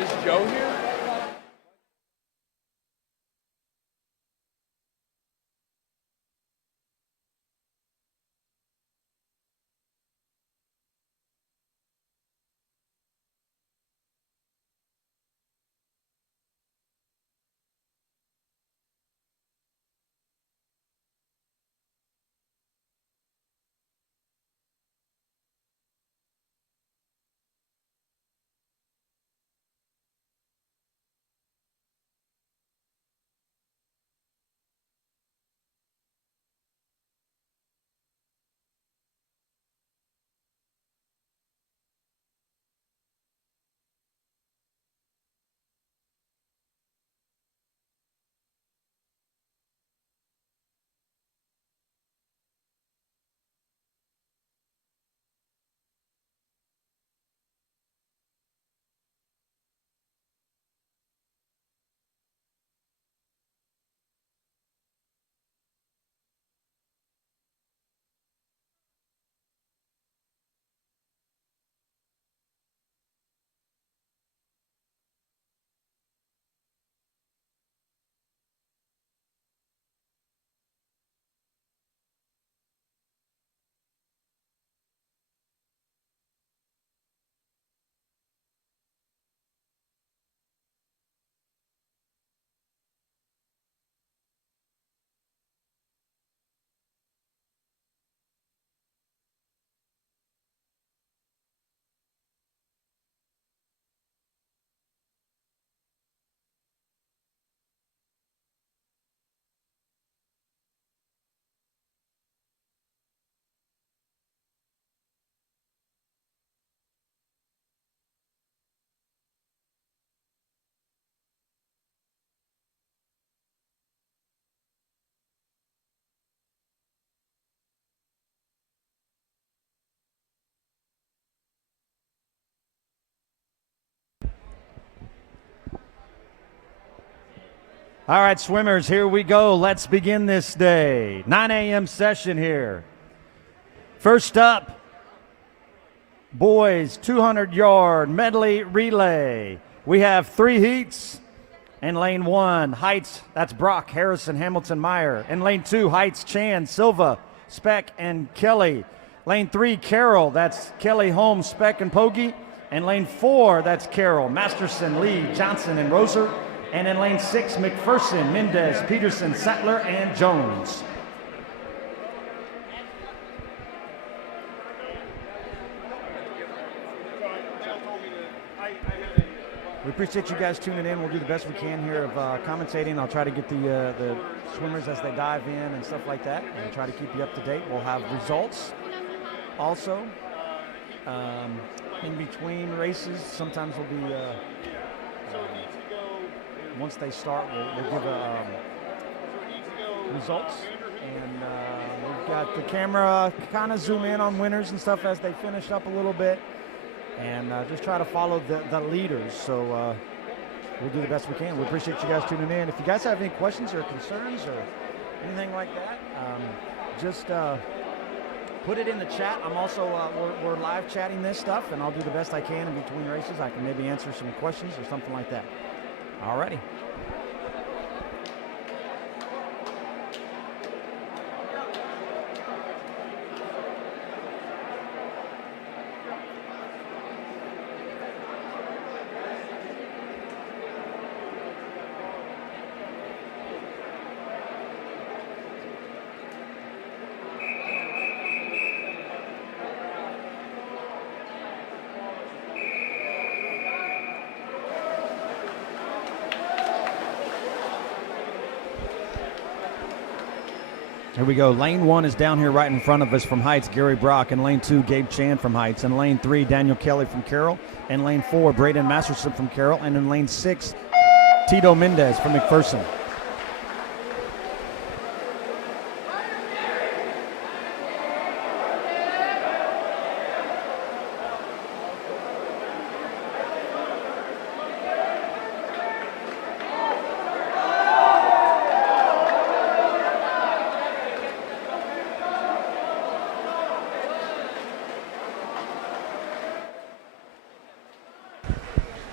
Is Joe here? All right, swimmers, here we go. Let's begin this day. 9 a.m. session here. First up, boys 200-yard medley relay. We have 3 heats. In lane 1, Heights, that's Brock, Harrison, Hamilton, Meyer. In lane 2, Heights, Chan, Silva, Speck, and Kelly. Lane 3, Carroll, that's Kelly, Holmes, Speck, and Pogge. In lane 4, that's Carroll, Masterson, Lee, Johnson, and Roser. And in lane 6, McPherson, Mendez, Peterson, Sattler, and Jones. We appreciate you guys tuning in. We'll do the best we can here of commentating. I'll try to get the swimmers as they dive in and stuff like that, and try to keep you up to date. We'll have results also in between races. Sometimes we'll be once they start, we'll give results, and we've got the camera kind of zoom in on winners and stuff as they finish up a little bit, and just try to follow the leaders. So we'll do the best we can. We appreciate you guys tuning in. If you guys have any questions or concerns or anything like that, just put it in the chat. I'm also we're live chatting this stuff, and I'll do the best I can in between races. I can maybe answer some questions or something like that. Alrighty. Here we go. Lane 1 is down here right in front of us from Heights, Gary Brock. In lane 2, Gabe Chan from Heights. In lane 3, Daniel Kelly from Carroll. In lane 4, Braden Masterson from Carroll. And in lane 6, Tito Mendez from McPherson.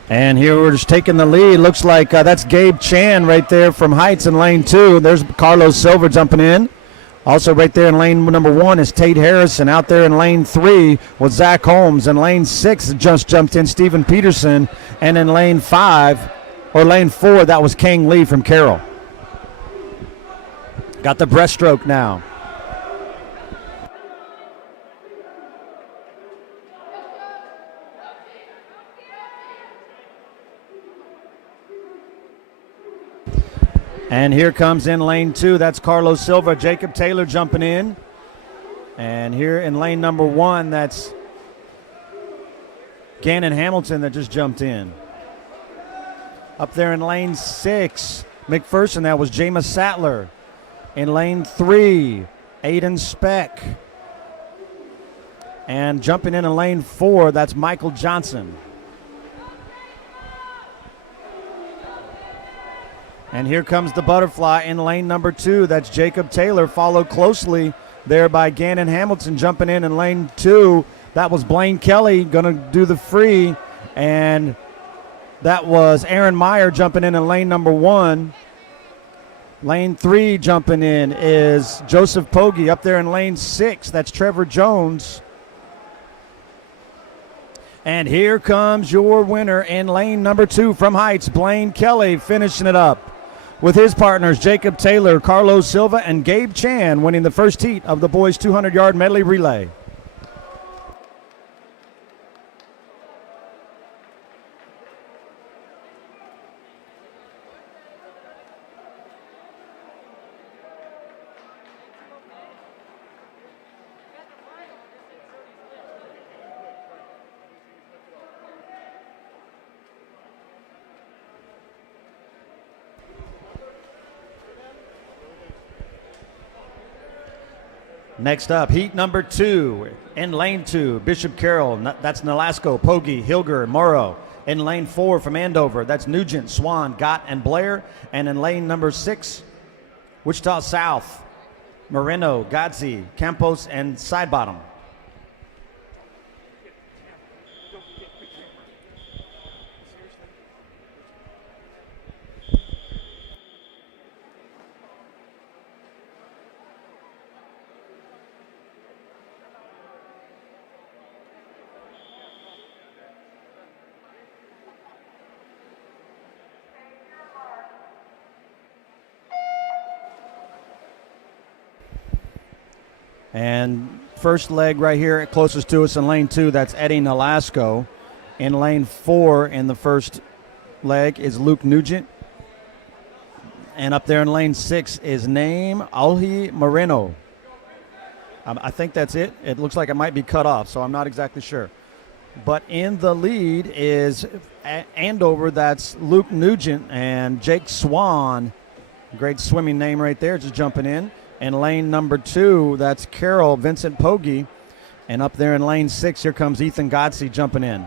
And here we're just taking the lead. Looks like that's Gabe Chan right there from Heights in lane 2. There's Carlos Silva jumping in. Also right there in lane number 1 is Tate Harrison. Out there in lane 3 was Zach Holmes. In lane 6 just jumped in Stephen Peterson. And in lane 5, or lane 4, that was Kang Lee from Carroll. Got the breaststroke now. And here comes in lane 2, that's Carlos Silva. Jacob Taylor jumping in. And here in lane number 1, that's Gannon Hamilton that just jumped in. Up there in lane 6, McPherson, that was Jameis Sattler. In lane 3, Aiden Speck. And jumping in lane 4, that's Michael Johnson. And here comes the butterfly in lane number 2. That's Jacob Taylor, followed closely there by Gannon Hamilton. Jumping in lane 2, that was Blaine Kelly going to do the free. And that was Aaron Meyer jumping in lane number 1. Lane 3 jumping in is Joseph Pogge. Up there in lane 6, that's Trevor Jones. And here comes your winner in lane number 2 from Heights, Blaine Kelly, finishing it up with his partners Jacob Taylor, Carlos Silva, and Gabe Chan, winning the first heat of the boys' 200-yard medley relay. Next up, heat number 2 in lane 2, Bishop Carroll, that's Nolasco, Pogge, Hilger, Morrow. In lane 4 from Andover, that's Nugent, Swan, Gott, and Blair. And in lane number 6, Wichita South, Moreno, Godzi, Campos, and Sidebottom. And first leg right here, closest to us in lane 2, that's Eddie Nolasco. In lane 4 in the first leg is Luke Nugent. And up there in lane 6 is Naeem Alhi Moreno. I think that's it. It looks like it might be cut off, so I'm not exactly sure. But in the lead is Andover, that's Luke Nugent and Jake Swan. Great swimming name right there, just jumping in. In lane number 2, that's Carroll, Vincent Pogge. And up there in lane 6, here comes Ethan Godse jumping in.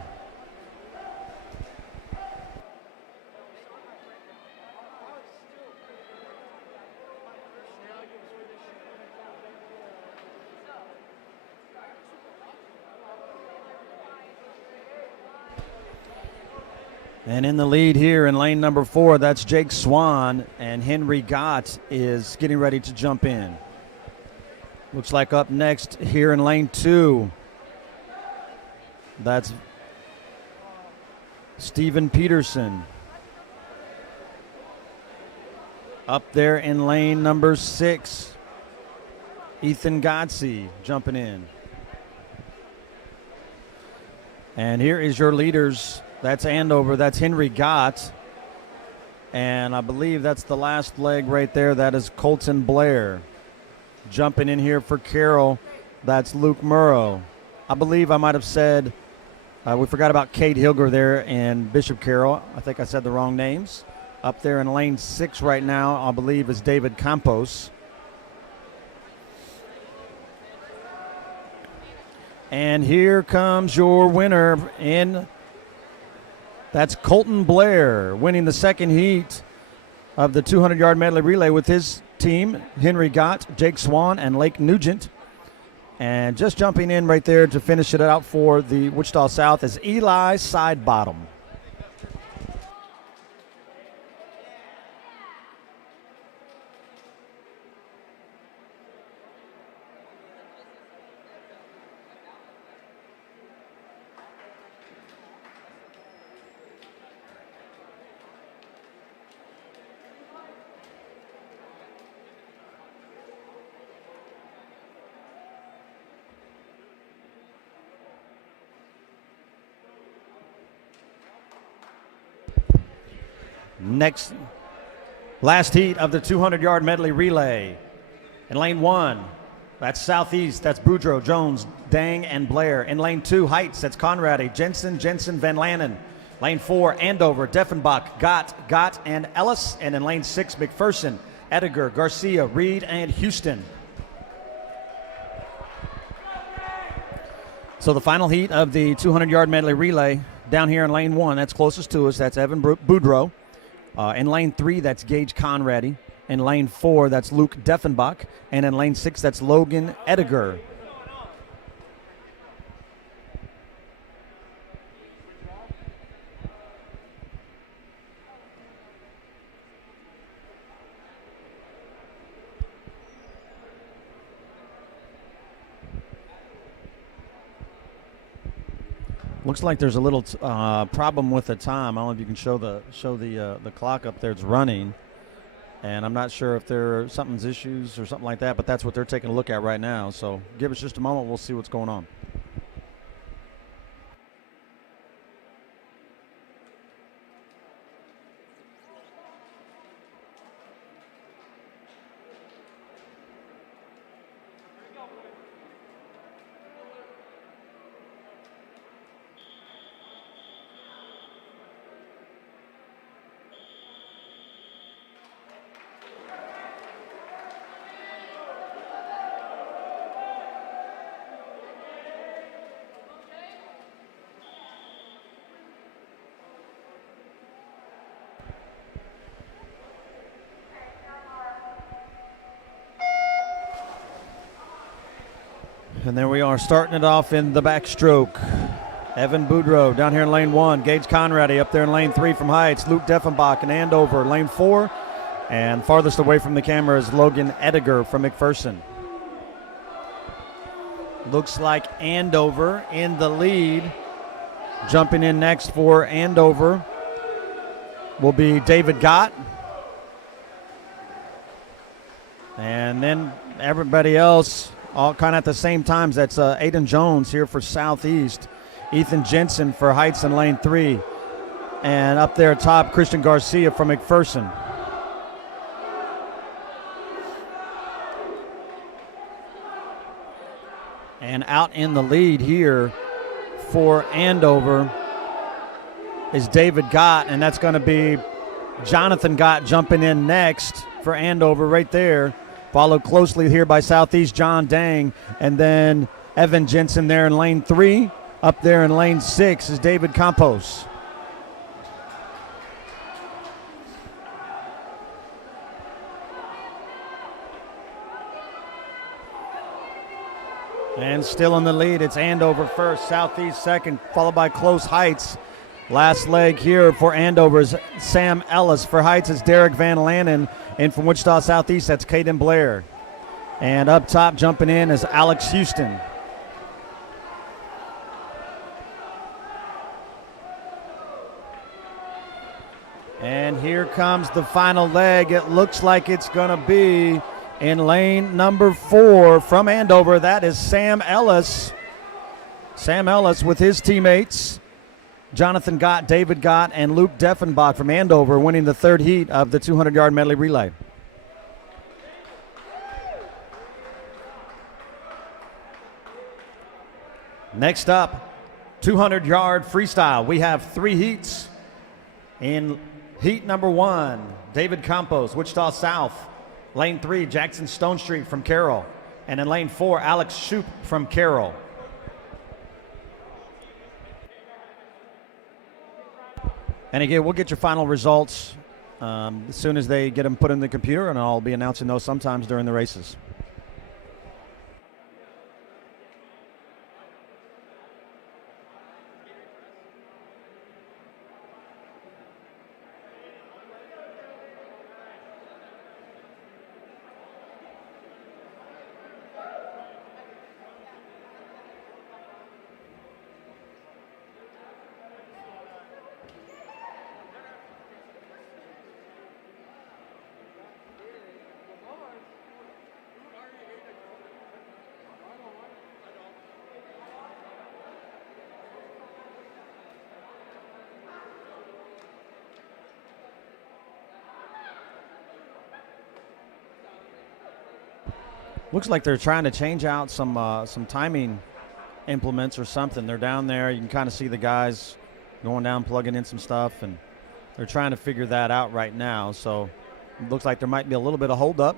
And in the lead here in lane number 4, that's Jake Swan, and Henry Gott is getting ready to jump in. Looks like up next here in lane 2, that's Stephen Peterson. Up there in lane number 6, Ethan Godse jumping in. And here is your leaders. That's Andover, that's Henry Gott. And I believe that's the last leg right there. That is Colton Blair. Jumping in here for Carroll, that's Luke Murrow. I believe I might have said, we forgot about Cade Hilger there and Bishop Carroll. I think I said the wrong names. Up there in lane 6 right now, I believe, is David Campos. And here comes your winner in... That's Colton Blair winning the second heat of the 200-yard medley relay with his team, Henry Gott, Jake Swan, and Lake Nugent. And just jumping in right there to finish it out for the Wichita South is Eli Sidebottom. Next, last heat of the 200-yard medley relay. In lane 1, that's Southeast, that's Boudreaux, Jones, Dang, and Blair. In lane 2, Heights, that's Conradi, Jensen, Van Lannen. Lane 4, Andover, Deffenbach, Gott, and Ellis. And in lane 6, McPherson, Ediger, Garcia, Reed, and Houston. So the final heat of the 200-yard medley relay down here in lane 1, that's closest to us, that's Evan Boudreaux. In lane 3, that's Gage Conradi. In lane 4, that's Luke Deffenbach. And in lane 6, that's Logan Ediger. Looks like there's a little problem with the time. I don't know if you can show the clock up there. It's running, and I'm not sure if there's something's issues or something like that. But that's what they're taking a look at right now. So give us just a moment. We'll see what's going on. And there we are, starting it off in the backstroke. Evan Boudreaux down here in lane 1. Gage Conradi up there in lane 3 from Heights. Luke Deffenbach and Andover, lane 4. And farthest away from the camera is Logan Ediger from McPherson. Looks like Andover in the lead. Jumping in next for Andover will be David Gott. And then everybody else all kind of at the same times. That's Aiden Jones here for Southeast. Ethan Jensen for Heights in lane 3. And up there top, Christian Garcia from McPherson. And out in the lead here for Andover is David Gott, and that's going to be Jonathan Gott jumping in next for Andover right there. Followed closely here by Southeast John Dang, and then Evan Jensen there in lane 3. Up there in lane 6 is David Campos. And still in the lead, it's Andover first, Southeast second, followed by Close Heights. Last leg here for Andover is Sam Ellis. For Heights is Derek Van Lannen. And from Wichita Southeast, that's Caden Blair. And up top jumping in is Alex Houston. And here comes the final leg. It looks like it's going to be in lane number 4 from Andover. That is Sam Ellis. Sam Ellis with his teammates, Jonathan Gott, David Gott, and Luke Deffenbach from Andover, winning the third heat of the 200-yard medley relay. Next up, 200-yard freestyle. We have 3 heats. In heat number 1, David Campos, Wichita South. Lane 3, Jackson Stone Street from Carroll. And in lane 4, Alex Shoup from Carroll. And again, we'll get your final results as soon as they get them put in the computer, and I'll be announcing those sometimes during the races. Looks like they're trying to change out some timing implements or something. They're down there. You can kind of see the guys going down, plugging in some stuff, and they're trying to figure that out right now. So it looks like there might be a little bit of holdup.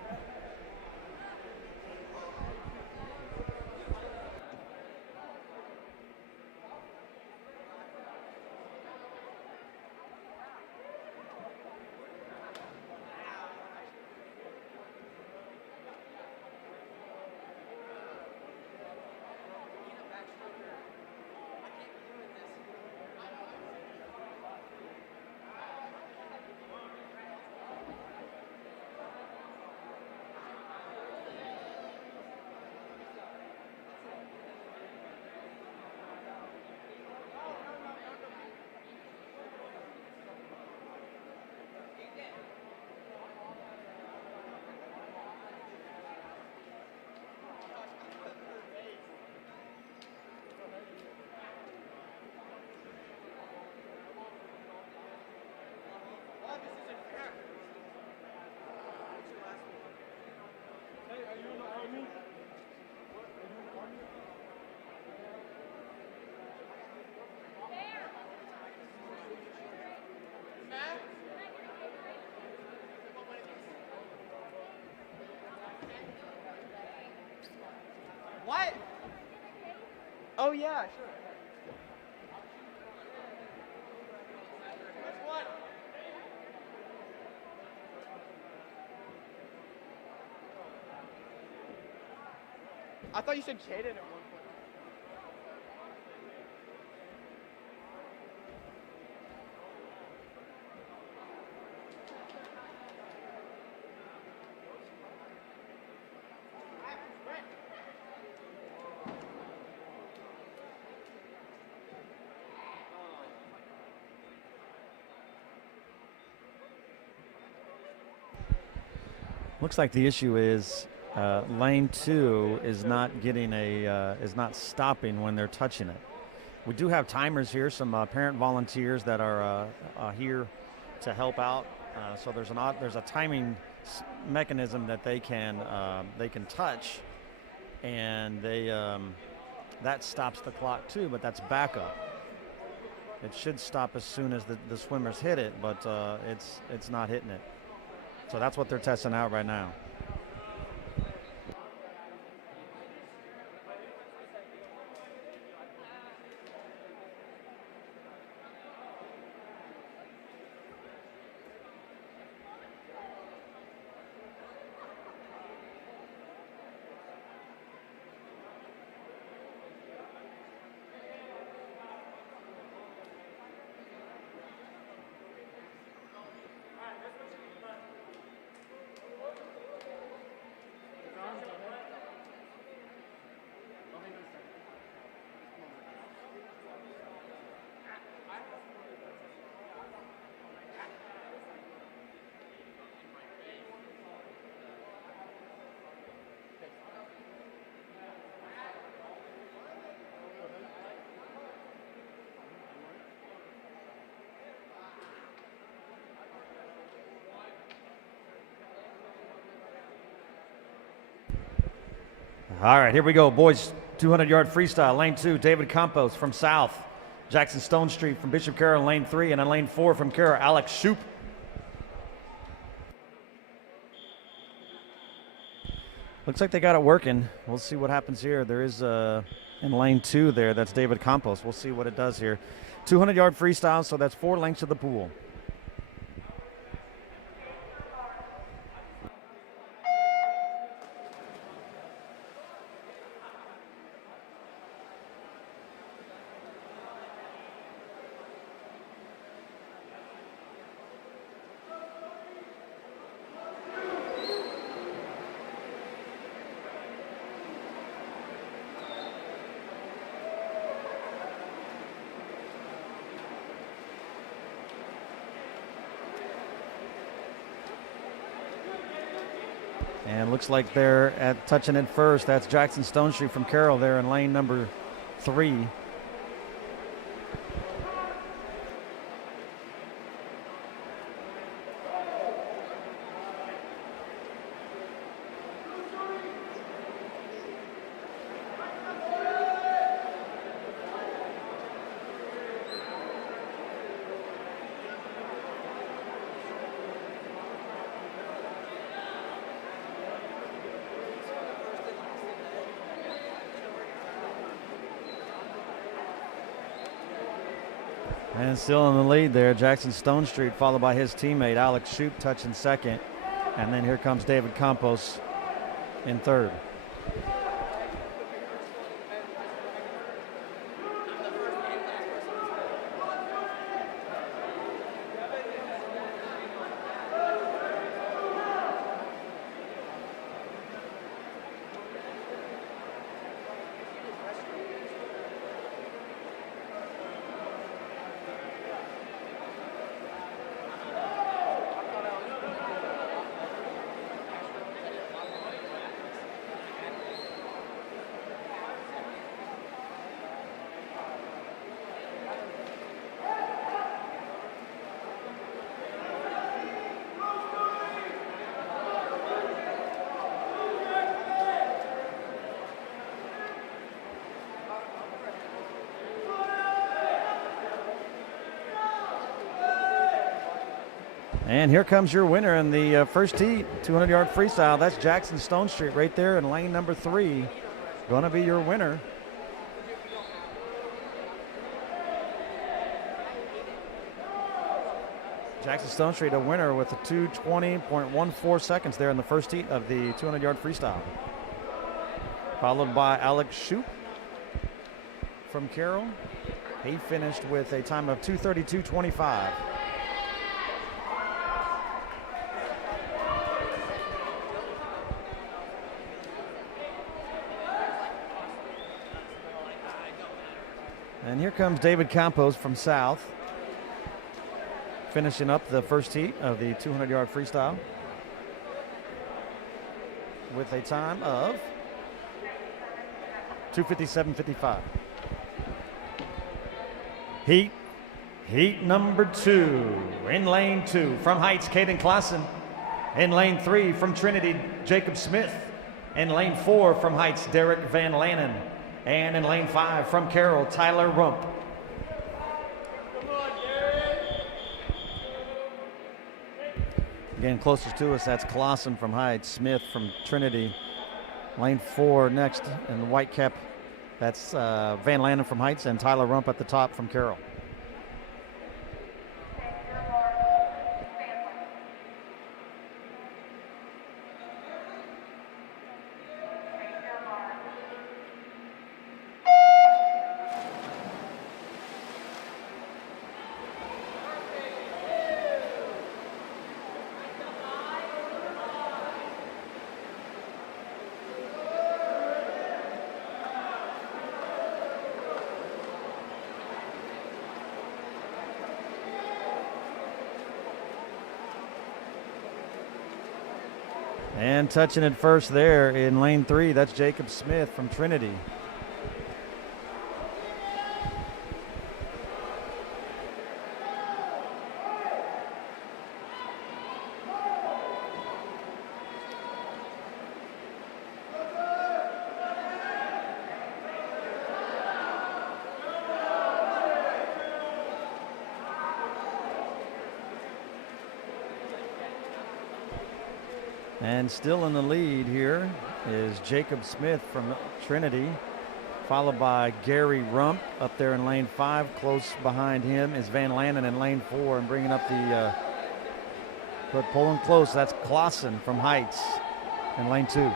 What? Oh yeah, sure. Which one? I thought you said Jaden at one point. Looks like the issue is lane 2 is not getting is not stopping when they're touching it. We do have timers here, some parent volunteers that are here to help out. So there's a timing mechanism that they can touch, and that stops the clock too. But that's backup. It should stop as soon as the swimmers hit it, but it's not hitting it. So that's what they're testing out right now. All right, here we go, boys. 200-yard freestyle, lane 2, David Campos from South. Jackson Stone Street from Bishop Carroll in lane 3, and in lane 4 from Carroll, Alex Shoup. Looks like they got it working. We'll see what happens here. There is in lane 2 there, that's David Campos. We'll see what it does here. 200-yard freestyle, so that's 4 lengths of the pool. And looks like they're touching it first. That's Jackson Stone Street from Carroll there in lane number 3. And still in the lead there, Jackson Stonestreet, followed by his teammate Alex Shoup touching second. And then here comes David Campos in third. And here comes your winner in the first heat, 200-yard freestyle. That's Jackson Stonestreet right there in lane number 3. Going to be your winner. Jackson Stonestreet, a winner with a 2:20.14 seconds there in the first heat of the 200-yard freestyle. Followed by Alex Shoup from Carroll. He finished with a time of 2:32.25. And here comes David Campos from South, finishing up the first heat of the 200-yard freestyle with a time of 2:57.55. Heat number 2 in lane 2 from Heights, Caden Klassen. In lane 3 from Trinity, Jacob Smith. In lane 4 from Heights, Derek Van Lanen. And in lane 5 from Carroll, Tyler Rump. Again, closest to us, that's Klassen from Heights, Smith from Trinity. Lane 4 next in the white cap, that's Van Lanen from Heights, and Tyler Rump at the top from Carroll. And touching it first there in lane 3, that's Jacob Smith from Trinity. And still in the lead here is Jacob Smith from Trinity, followed by Gary Rump up there in lane 5. Close behind him is Van Lanen in lane 4, and bringing up the, but pulling close, that's Klassen from Heights in lane 2.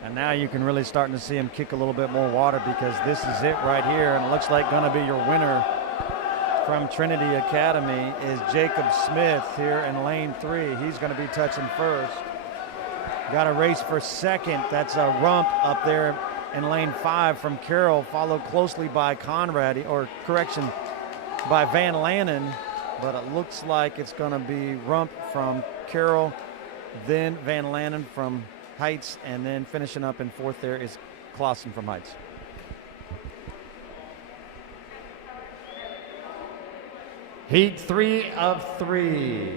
And now you can really start to see him kick a little bit more water, because this is it right here. And it looks like going to be your winner from Trinity Academy is Jacob Smith here in lane 3. He's going to be touching first. Got a race for second. That's a Rump up there in lane 5 from Carroll, followed closely by by Van Lanen. But it looks like it's going to be Rump from Carroll, then Van Lanen from Heights, and then finishing up in fourth there is Clausen from Heights. Heat 3 of 3.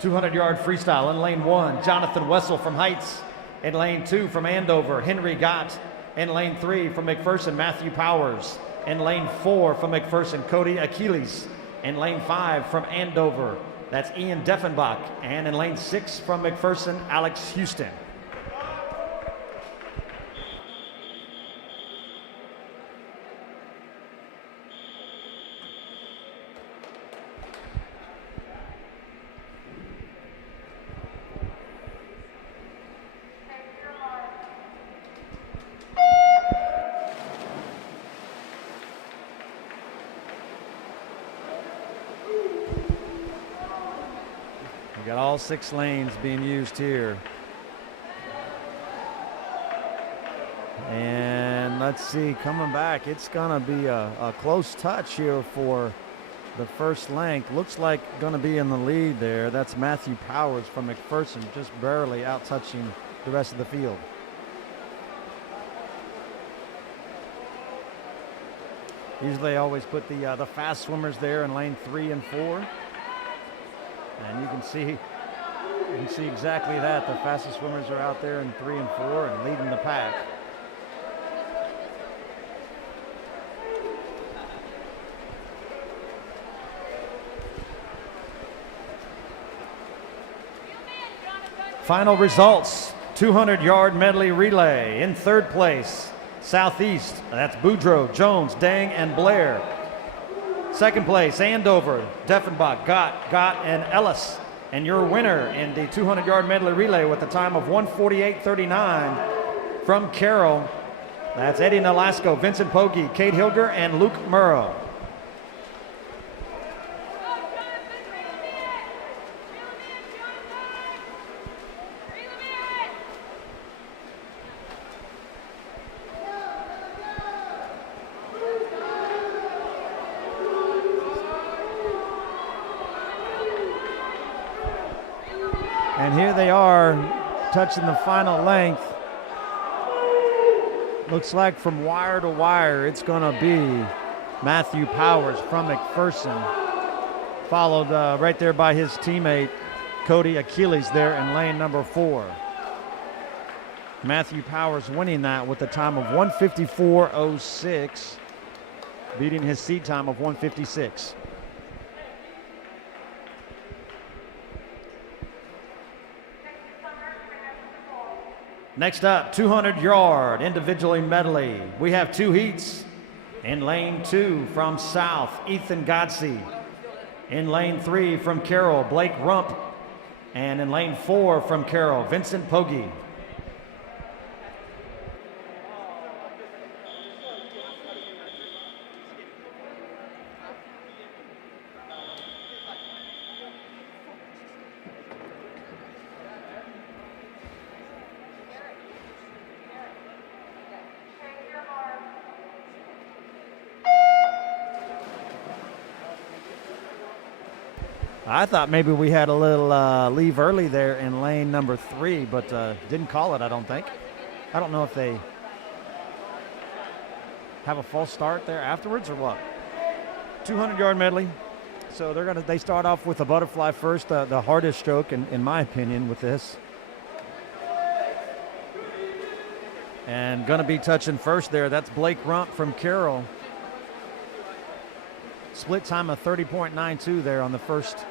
200-yard freestyle in lane 1, Jonathan Wessel from Heights. In lane 2 from Andover, Henry Gott. In lane 3 from McPherson, Matthew Powers. In lane 4 from McPherson, Cody Achilles. In lane 5 from Andover, that's Ian Deffenbach. And in lane 6 from McPherson, Alex Houston. We got all 6 lanes being used here. And let's see, coming back, it's gonna be a close touch here for the first length. Looks like gonna be in the lead there. That's Matthew Powers from McPherson, just barely out touching the rest of the field. Usually I always put the fast swimmers there in lane 3 and 4. And you can see exactly that. The fastest swimmers are out there in 3 and 4 and leading the pack. Final results, 200-yard medley relay. In third place, Southeast, that's Boudreaux, Jones, Dang, and Blair. Second place, Andover, Deffenbach, Gott, and Ellis. And your winner in the 200-yard medley relay with a time of 1:48.39 from Carroll, that's Eddie Nolasco, Vincent Pogge, Kate Hilger, and Luke Murrow. And here they are touching the final length. Looks like from wire to wire, it's going to be Matthew Powers from McPherson, followed right there by his teammate Cody Achilles there in lane number 4. Matthew Powers winning that with a time of 1:54.06, beating his seed time of 1:56. Next up, 200-yard individually medley. We have 2 heats. In lane 2 from South, Ethan Godsey. In lane 3 from Carroll, Blake Rump. And in lane 4 from Carroll, Vincent Pogge. I thought maybe we had a little leave early there in lane number 3, but didn't call it, I don't think. I don't know if they have a false start there afterwards or what. 200-yard medley. So they start off with a butterfly first, the hardest stroke in my opinion with this. And gonna be touching first there. That's Blake Rump from Carroll. Split time of 30.92 there on the first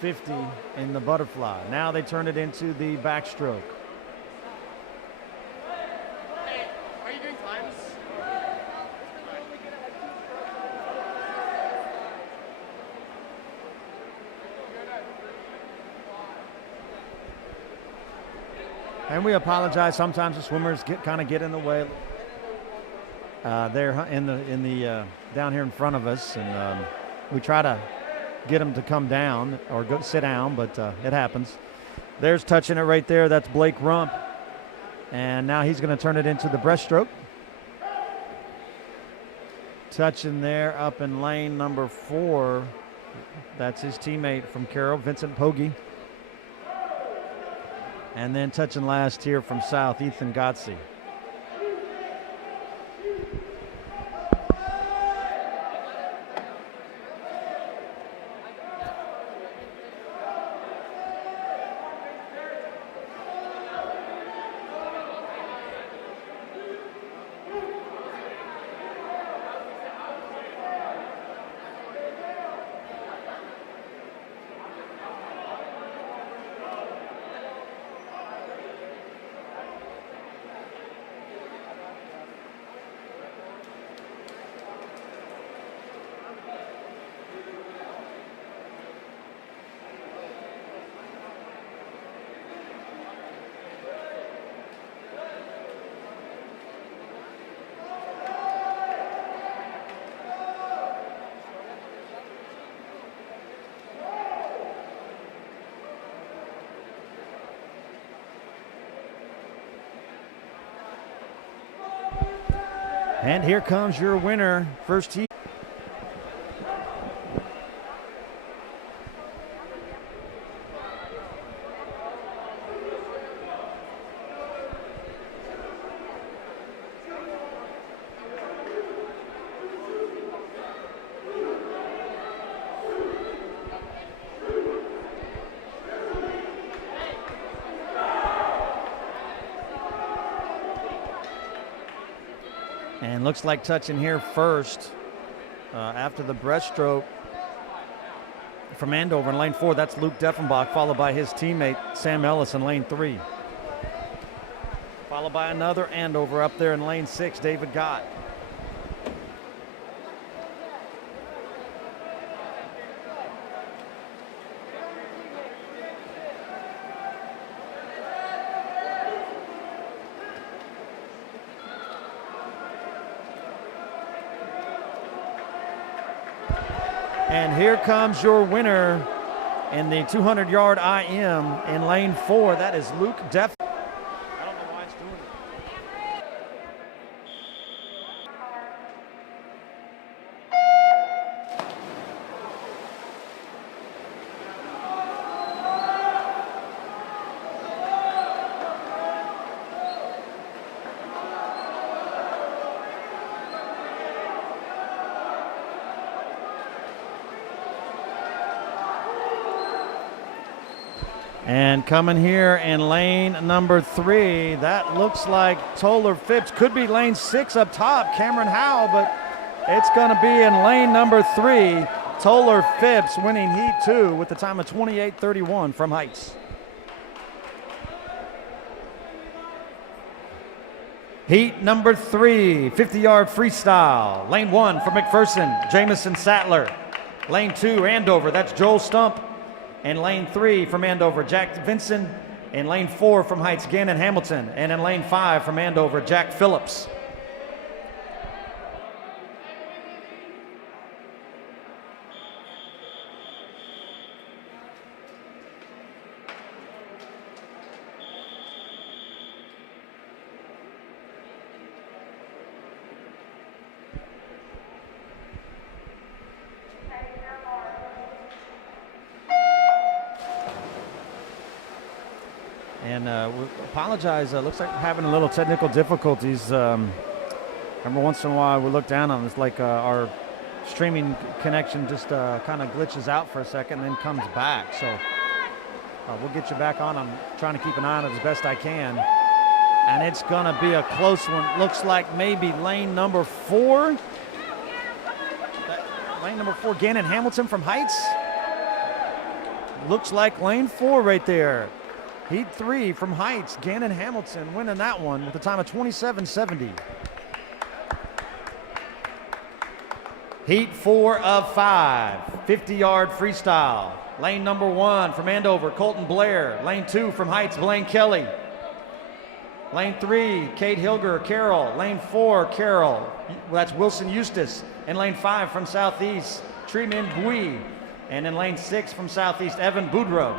50 in the butterfly. Now they turn it into the backstroke. Hey, are you doing times? And we apologize. Sometimes the swimmers get in the way. They're in the down here in front of us, and we try to get them to come down or go sit down, but it happens. There's touching it right there. That's Blake Rump, and now he's going to turn it into the breaststroke. Touching there up in lane number 4. That's his teammate from Carroll, Vincent Pogge. And then touching last here from South, Ethan Gotze. And here comes your winner, first heat. And looks like touching here first after the breaststroke from Andover in lane 4. That's Luke Deffenbach, followed by his teammate Sam Ellis in lane 3. Followed by another Andover up there in lane 6, David Gott. And here comes your winner in the 200-yard IM in lane 4. That is Luke Deff. I don't know why it's doing it. And coming here in lane number 3, that looks like Toller Phipps. Could be lane 6 up top, Cameron Howe, but it's going to be in lane number 3. Toller Phipps winning heat 2 with the time of 28:31 from Heights. Heat number 3, 50-yard freestyle. Lane 1 for McPherson, Jamison Sattler. Lane 2, Andover, that's Joel Stump. And lane 3 from Andover, Jack Vinson. In lane 4 from Heights, Gannon Hamilton. And in lane 5 from Andover, Jack Phillips. And we apologize. Looks like we're having a little technical difficulties. Remember, once in a while we look down on it. It's like our streaming connection just kind of glitches out for a second and then comes back. So we'll get you back on. I'm trying to keep an eye on it as best I can. And it's going to be a close one. Looks like maybe lane number 4. Lane number 4, Gannon Hamilton from Heights. Looks like lane 4 right there. Heat 3 from Heights, Gannon Hamilton winning that one with a time of 27:70. Heat 4 of 5, 50-yard freestyle. Lane number 1 from Andover, Colton Blair. Lane 2 from Heights, Blaine Kelly. Lane 3, Kate Hilger, Carroll. Lane 4, Carroll, that's Wilson Eustace. And lane 5 from Southeast, Trimin Bui. And in lane 6 from Southeast, Evan Boudreau.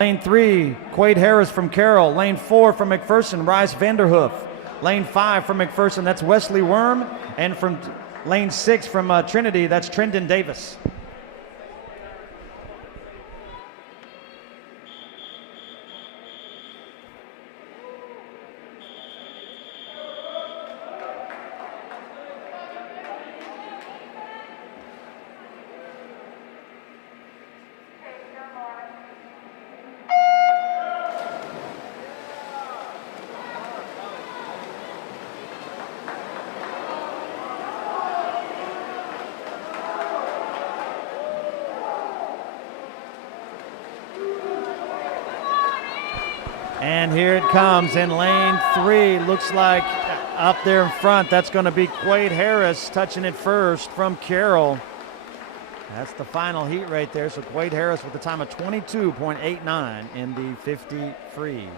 Lane 3, Quade Harris from Carroll. Lane 4 from McPherson, Rice Vanderhoof. Lane 5 from McPherson, that's Wesley Worm. And from lane 6 from Trinity, that's Trendon Davis. And here it comes in lane 3. Looks like up there in front, that's going to be Quade Harris touching it first from Carroll. That's the final heat right there. So Quade Harris with a time of 22.89 in the 50 free.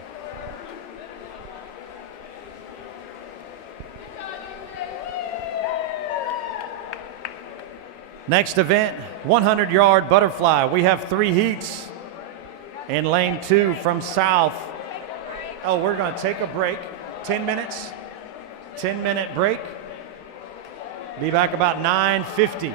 Next event, 100-yard butterfly. We have 3 heats in lane 2 from south. Oh, we're going to take a break. 10 minutes. 10-minute break. Be back about 9:50.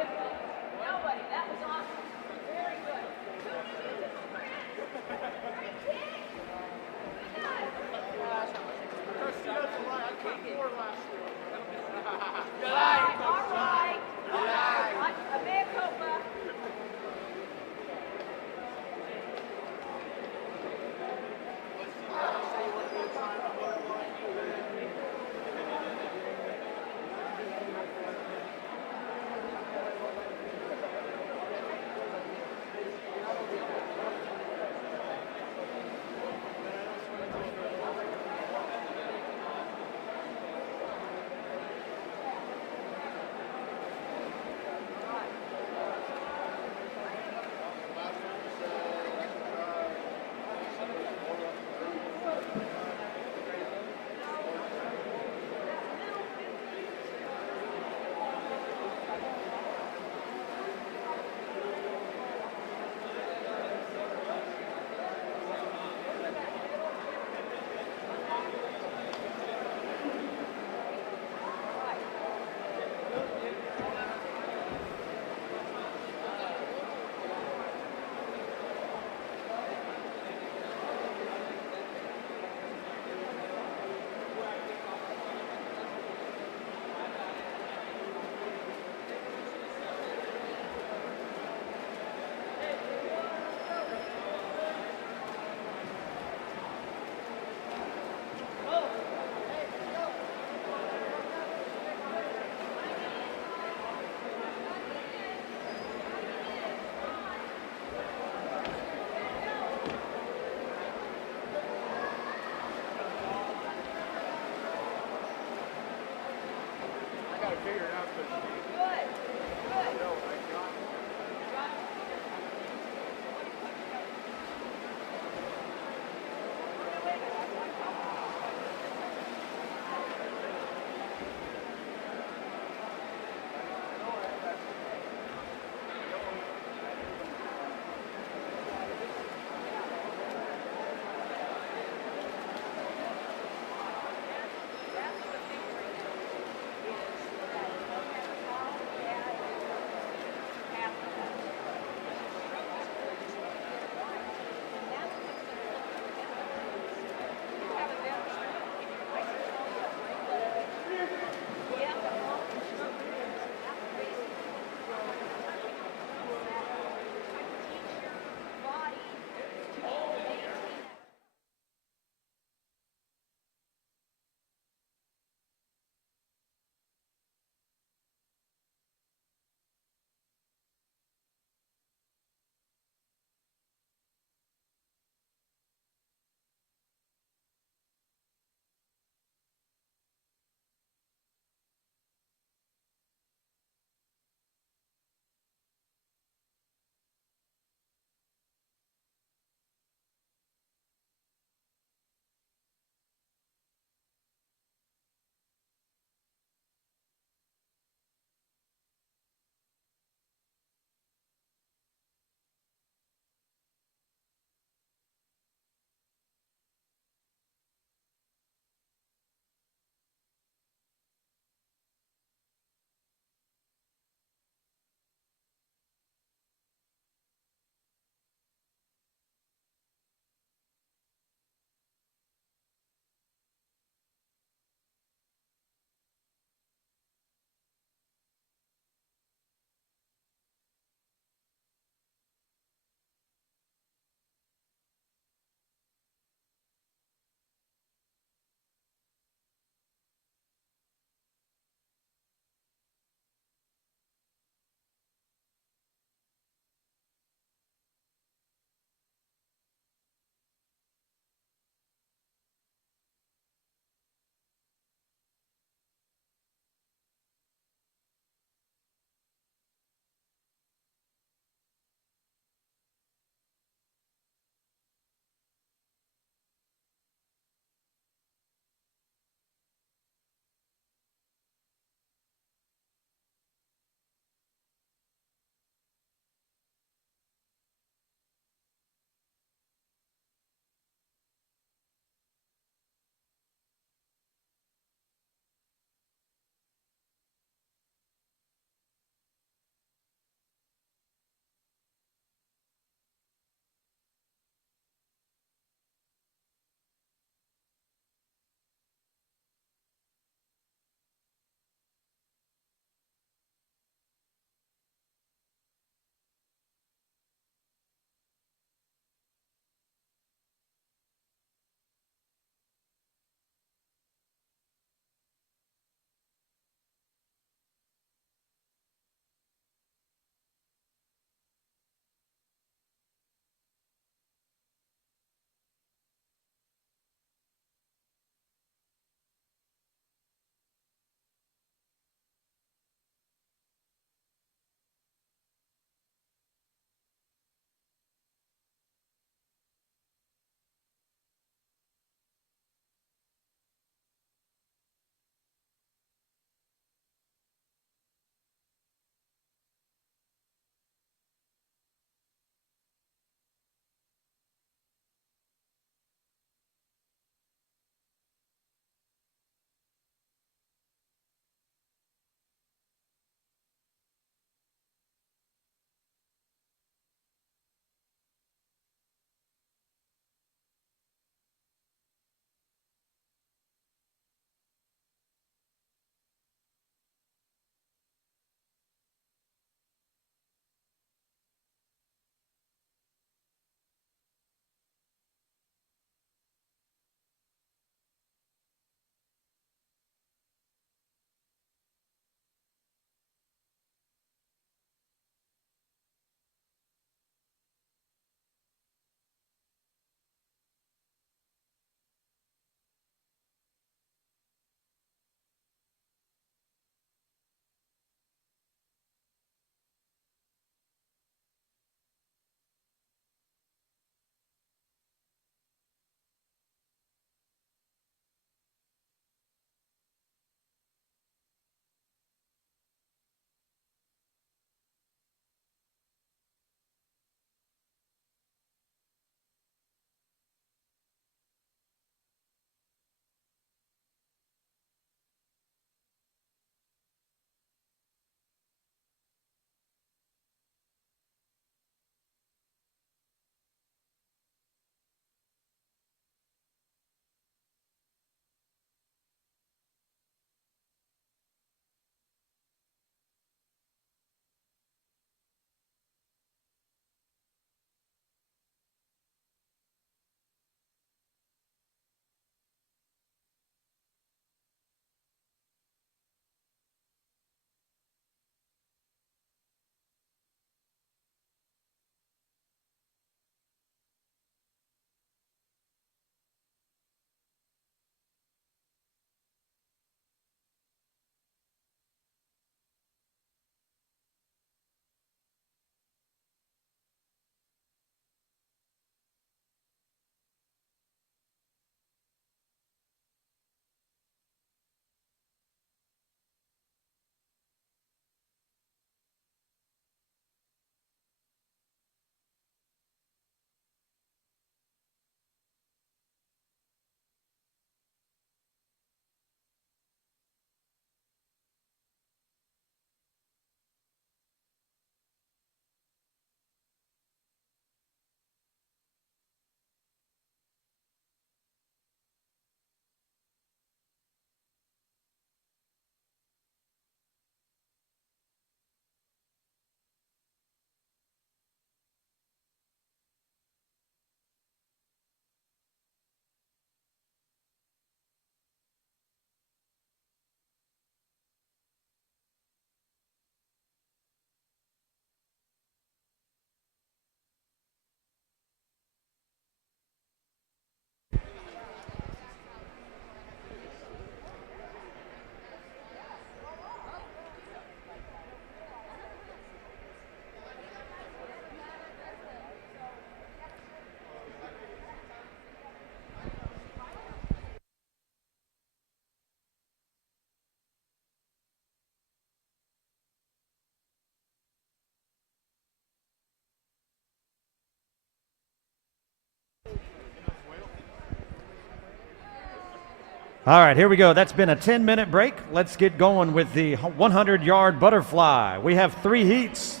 All right, here we go. That's been a 10-minute break. Let's get going with the 100-yard butterfly. We have 3 heats.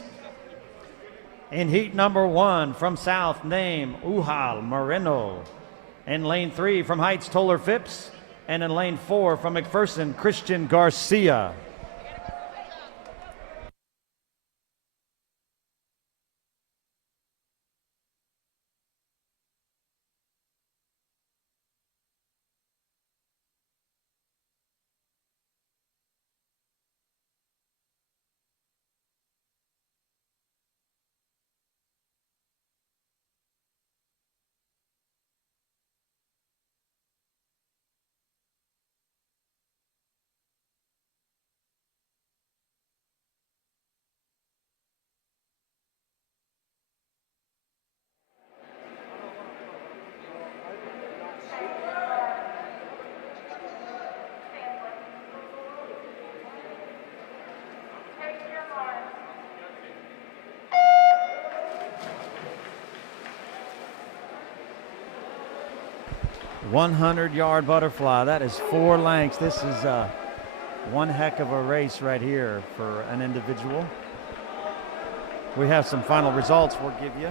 In heat number 1, from South, name Ujal Moreno. In lane 3, from Heights, Toller Phipps. And in lane 4, from McPherson, Christian Garcia. $100-yard butterfly. That is 4 lengths. This is one heck of a race right here for an individual. We have some final results we'll give you.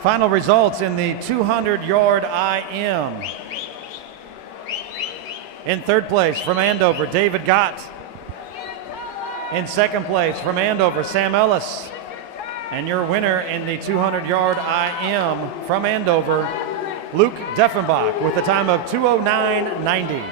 Final results in the 200-yard IM. In 3rd place from Andover, David Gott. In 2nd place from Andover, Sam Ellis. And your winner in the 200-yard IM from Andover, Luke Deffenbach, with a time of 2:09.90.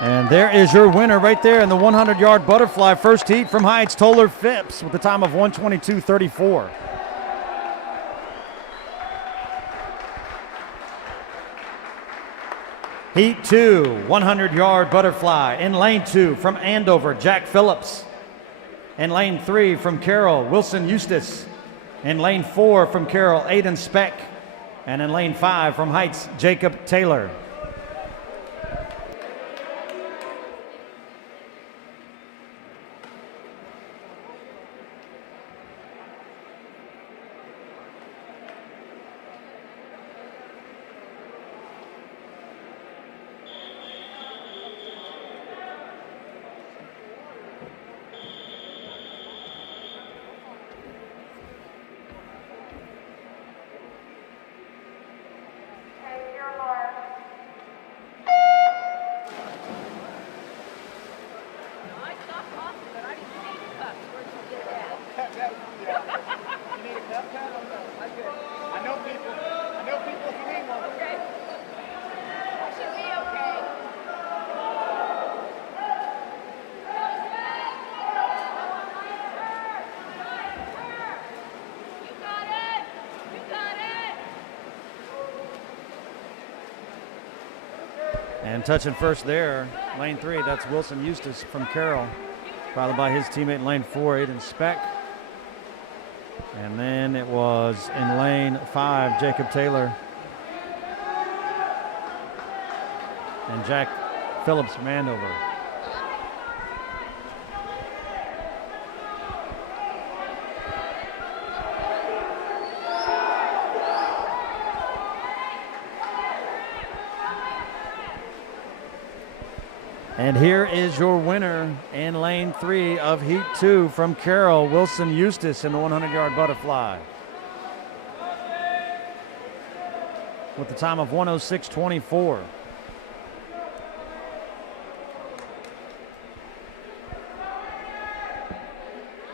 And there is your winner right there in the 100-yard butterfly first heat from Heights, Toller Phipps, with a time of 1:22.34. Heat 2, 100-yard butterfly. In lane 2 from Andover, Jack Phillips. In lane 3 from Carroll, Wilson Eustace. In lane 4 from Carroll, Aiden Speck. And in lane 5 from Heights, Jacob Taylor. And touching first there, lane 3, that's Wilson Eustace from Carroll, followed by his teammate in lane 4, Aiden Speck. And then it was in lane 5, Jacob Taylor. And Jack Phillips from Andover. And here is your winner in lane 3 of heat 2 from Carroll, Wilson Eustace in the 100-yard butterfly, with the time of 1:06.24.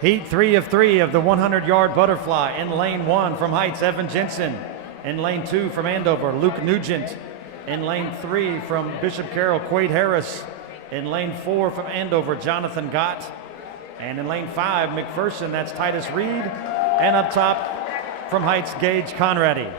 Heat 3 of 3 of the 100-yard butterfly. In lane 1 from Heights, Evan Jensen. In lane 2 from Andover, Luke Nugent. In lane 3 from Bishop Carroll, Quade Harris. In lane 4 from Andover, Jonathan Gott. And in lane 5, McPherson, that's Titus Reed. And up top from Heights, Gage Conradi.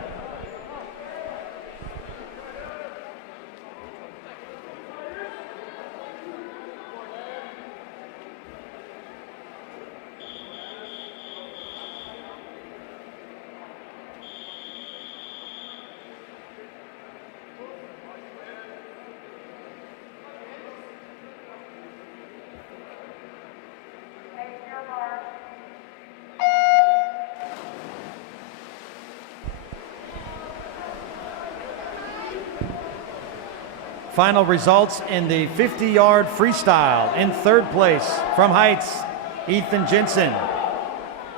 Final results in the 50-yard freestyle. In third place from Heights, Ethan Jensen.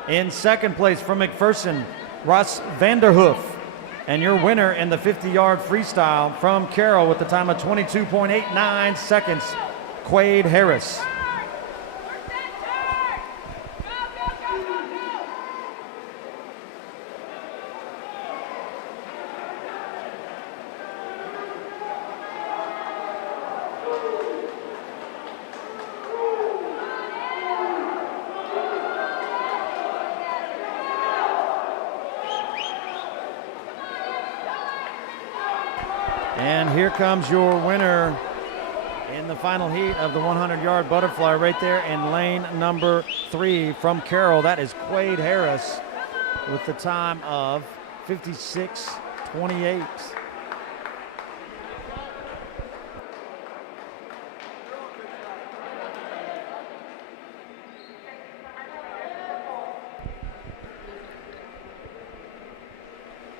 In second place from McPherson, Russ Vanderhoof. And your winner in the 50-yard freestyle from Carroll with the time of 22.89 seconds, Quade Harris. And here comes your winner in the final heat of the 100-yard butterfly right there in lane number 3 from Carroll. That is Quade Harris with the time of 56:28.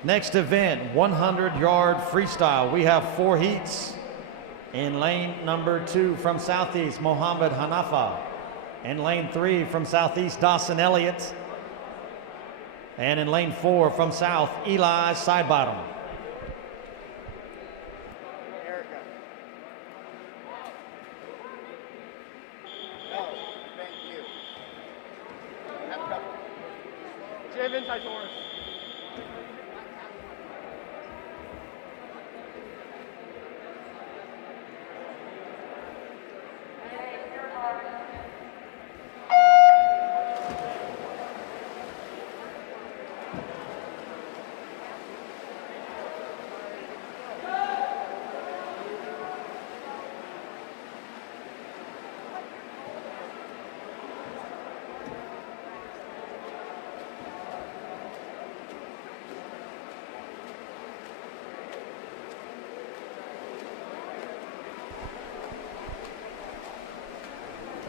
Next event, 100-yard freestyle. We have 4 heats. In lane number 2 from Southeast, Mohammed Hanafa. In lane 3 from Southeast, Dawson Elliott. And in lane 4 from South, Eli Sidebottom. Erica. No, thank you. Have a couple. Jim inside Taurus.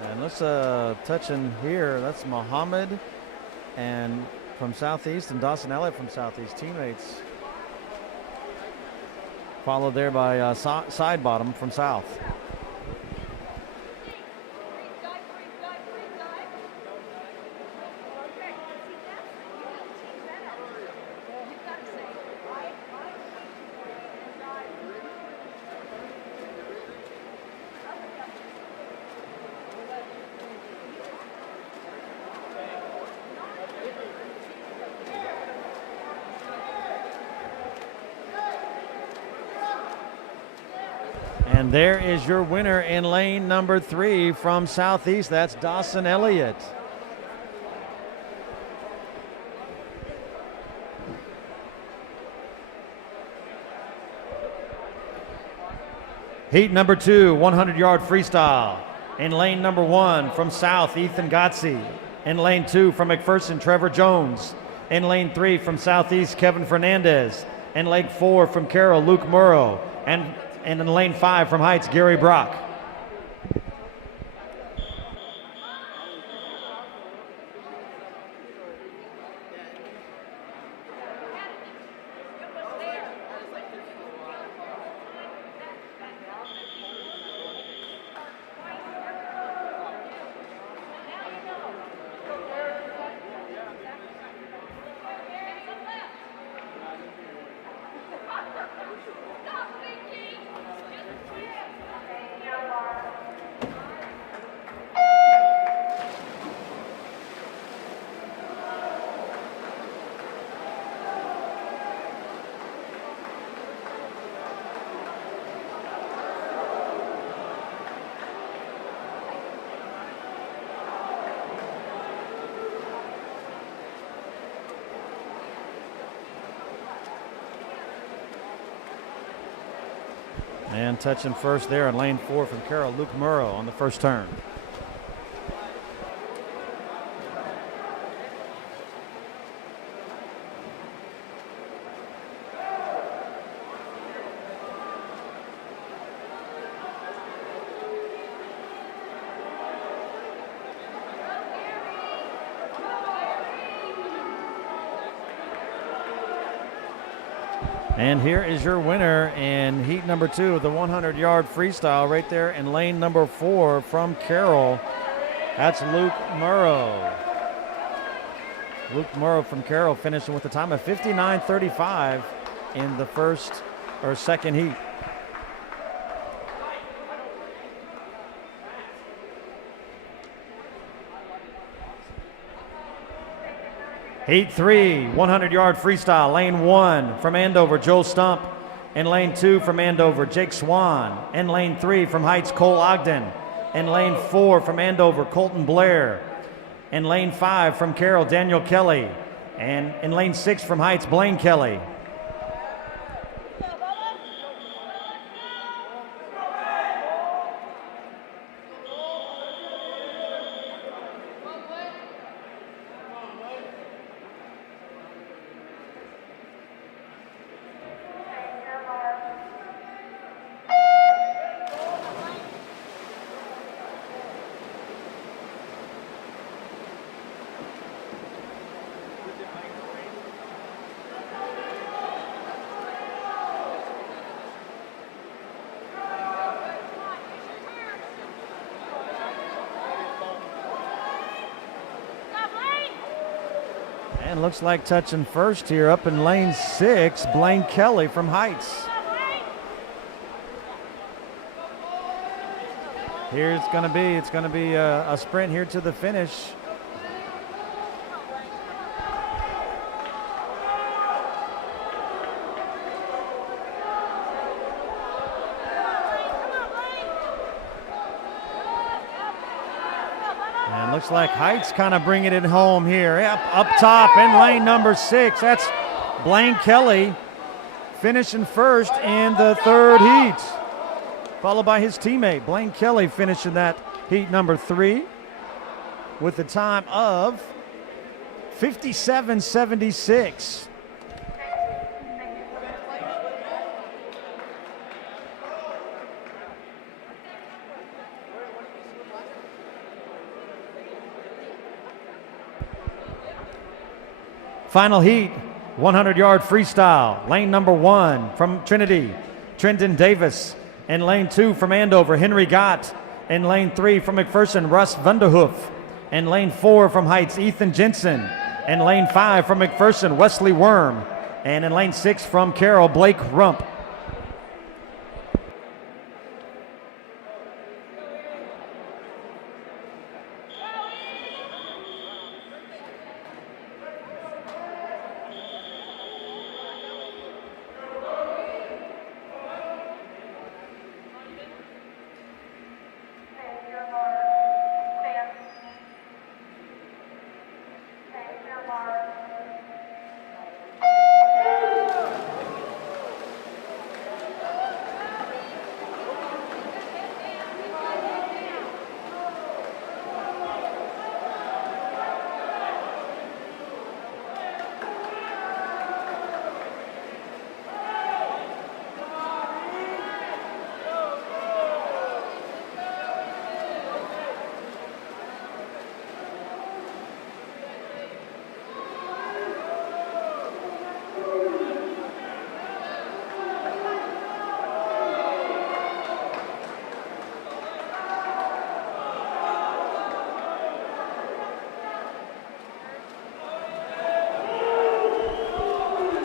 And let's touch in here. That's Muhammad and from Southeast and Dawson Elliott from Southeast, teammates. Followed there by Sidebottom from South. And there is your winner in lane number 3 from Southeast. That's Dawson Elliott. Heat number 2, 100-yard freestyle. In lane number 1 from South, Ethan Gotze. In lane 2 from McPherson, Trevor Jones. In lane 3 from Southeast, Kevin Fernandez. In lane 4 from Carroll, Luke Murrow. And in lane 5 from Heights, Gary Brock. And touching first there in lane 4 from Carroll, Luke Murrow on the first turn. And here is your winner in heat number 2 of the 100-yard freestyle right there in lane number 4 from Carroll. That's Luke Murrow. Luke Murrow from Carroll finishing with a time of 59:35 in the first or second heat. Heat 3, 100-yard freestyle, lane 1 from Andover, Joel Stump. In lane 2 from Andover, Jake Swan. In lane 3 from Heights, Cole Ogden. In lane 4 from Andover, Colton Blair. In lane 5 from Carroll, Daniel Kelly. And in lane 6 from Heights, Blaine Kelly. And looks like touching first here up in lane 6, Blaine Kelly from Heights. Here it's going to be a sprint here to the finish. And looks like Heights kind of bringing it home here. Up top in lane number 6. That's Blaine Kelly finishing first in the third heat, followed by his teammate Blaine Kelly finishing that heat number 3 with a time of 57:76. Final heat, 100-yard freestyle. Lane number 1 from Trinity, Trenton Davis. In lane 2 from Andover, Henry Gott. In lane 3 from McPherson, Russ Vanderhoof. In lane 4 from Heights, Ethan Jensen. In lane 5 from McPherson, Wesley Worm. And in lane 6 from Carroll, Blake Rump.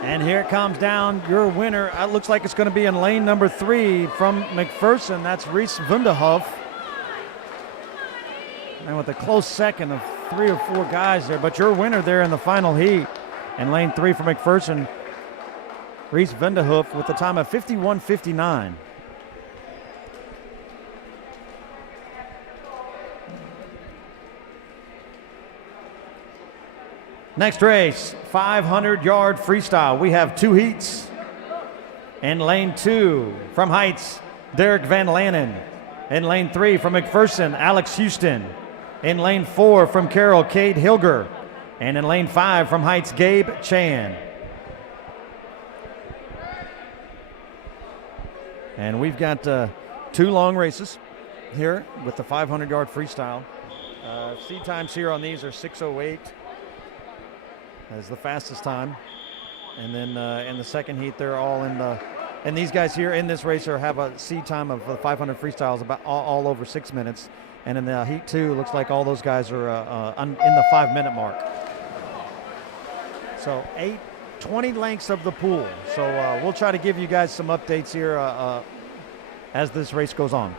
And here it comes down, your winner. It looks like it's going to be in lane number 3 from McPherson. That's Reese Vanderhoof. And with a close second of 3 or 4 guys there. But your winner there in the final heat in lane 3 from McPherson, Reese Vanderhoof with a time of 51:59. Next race, 500-yard freestyle. We have 2 heats. In lane 2 from Heights, Derek Van Lannen. In lane 3 from McPherson, Alex Houston. In lane 4 from Carroll, Cade Hilger. And in lane 5 from Heights, Gabe Chan. And we've got 2 long races here with the 500-yard freestyle. Seed times here on these are 6:08 as the fastest time. And then in the second heat, they're all in the, and these guys here in this race have a seed time of 500 freestyles about all over 6 minutes. And in the heat 2, looks like all those guys are in the 5-minute mark. So 20 lengths of the pool. So we'll try to give you guys some updates here as this race goes on.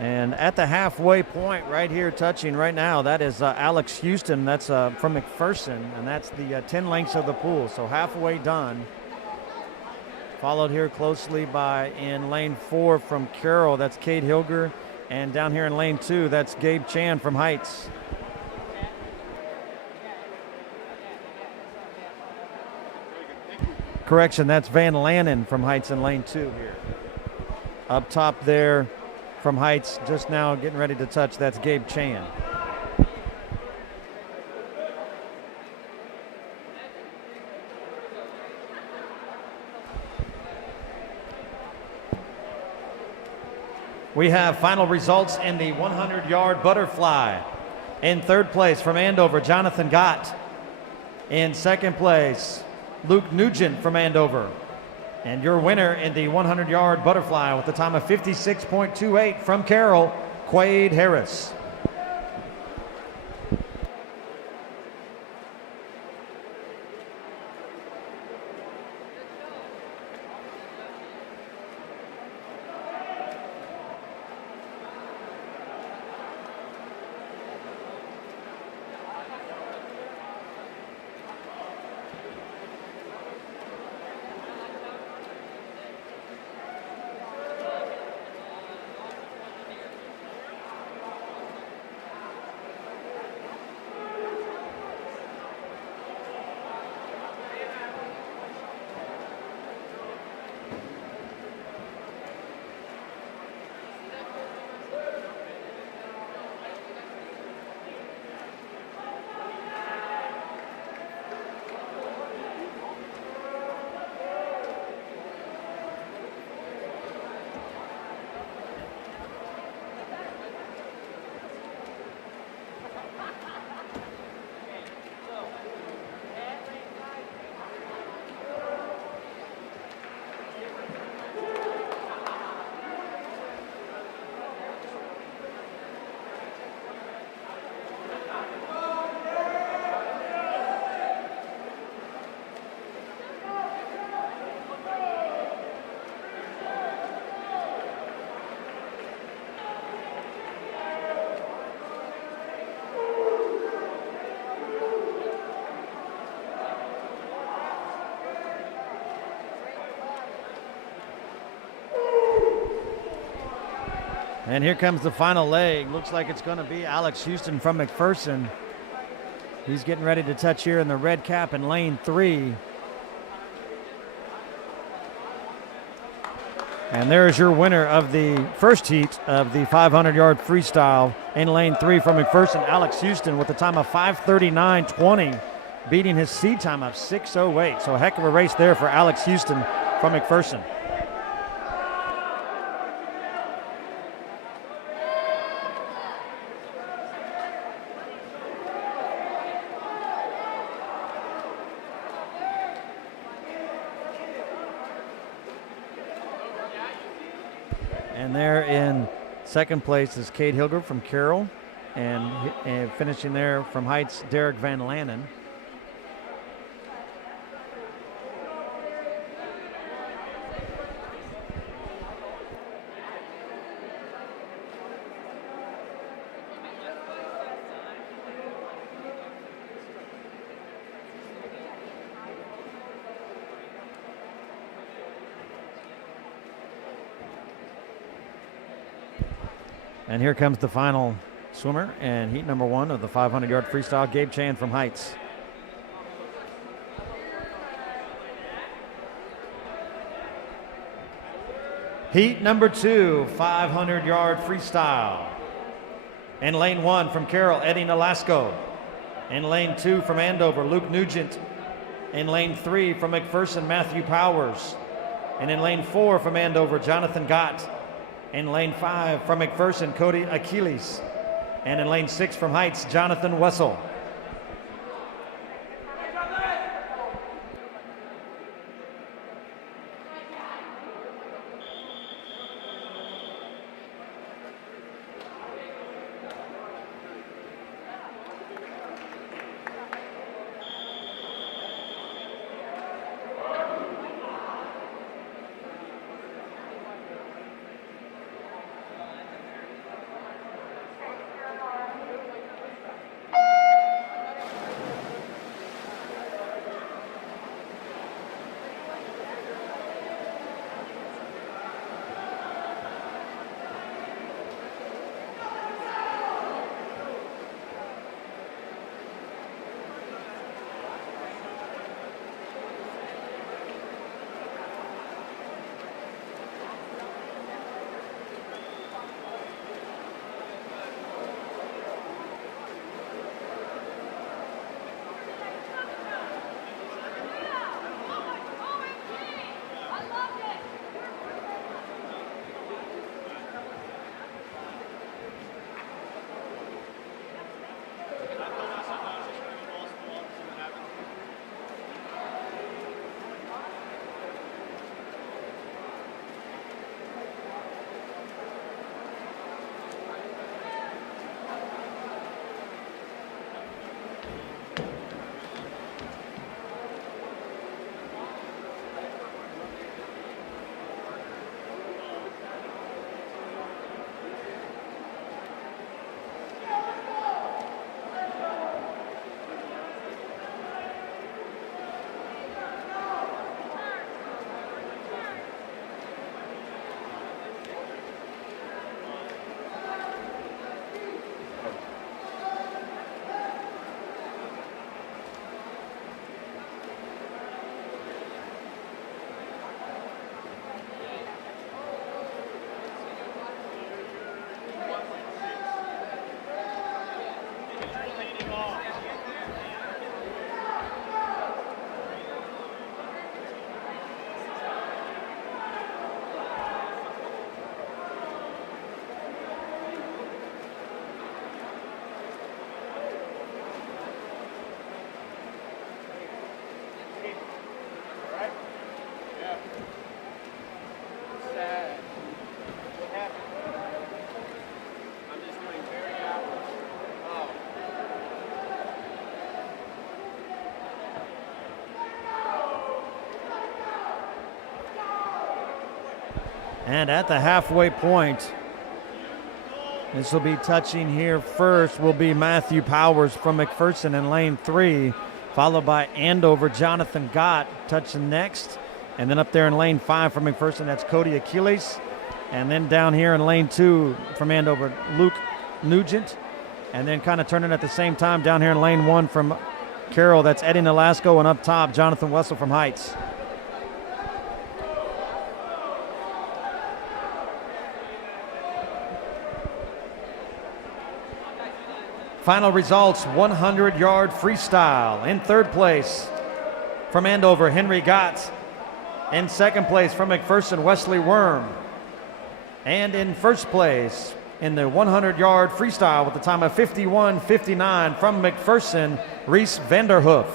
And at the halfway point right here, touching right now, that is Alex Houston. That's from McPherson, and that's the 10 lengths of the pool. So halfway done. Followed here closely by in lane 4 from Carroll, that's Cade Hilger. And down here in lane 2, that's Gabe Chan from Heights. Correction, that's Van Lannen from Heights in lane 2 here. Up top there from Heights, just now getting ready to touch, that's Gabe Chan. We have final results in the 100-yard butterfly. In third place from Andover, Jonathan Gott. In second place, Luke Nugent from Andover. And your winner in the 100-yard butterfly with a time of 56.28 from Carroll, Quade Harris. And here comes the final leg. Looks like it's going to be Alex Houston from McPherson. He's getting ready to touch here in the red cap in lane 3. And there's your winner of the first heat of the 500-yard freestyle in lane 3 from McPherson, Alex Houston, with a time of 5:39.20, beating his seed time of 6:08. So a heck of a race there for Alex Houston from McPherson. And there in second place is Cade Hilger from Carroll, and finishing there from Heights, Derek Van Lannen. And here comes the final swimmer and heat number 1 of the 500-yard freestyle, Gabe Chan from Heights. Heat number 2, 500-yard freestyle. In lane 1 from Carroll, Eddie Nolasco. In lane 2 from Andover, Luke Nugent. In lane 3 from McPherson, Matthew Powers. And in lane 4 from Andover, Jonathan Gott. In lane 5 from McPherson, Cody Achilles. And in lane 6 from Heights, Jonathan Wessel. And at the halfway point, this will be touching here first will be Matthew Powers from McPherson in lane 3, followed by Andover, Jonathan Gott touching next. And then up there in lane 5 from McPherson, that's Cody Achilles. And then down here in lane 2 from Andover, Luke Nugent. And then kind of turning at the same time down here in lane 1 from Carroll, that's Eddie Nolasco, and up top, Jonathan Wessel from Heights. Final results, 100-yard freestyle. In third place from Andover, Henry Gott. In second place from McPherson, Wesley Worm. And in first place in the 100-yard freestyle with a time of 51:59 from McPherson, Reese Vanderhoof.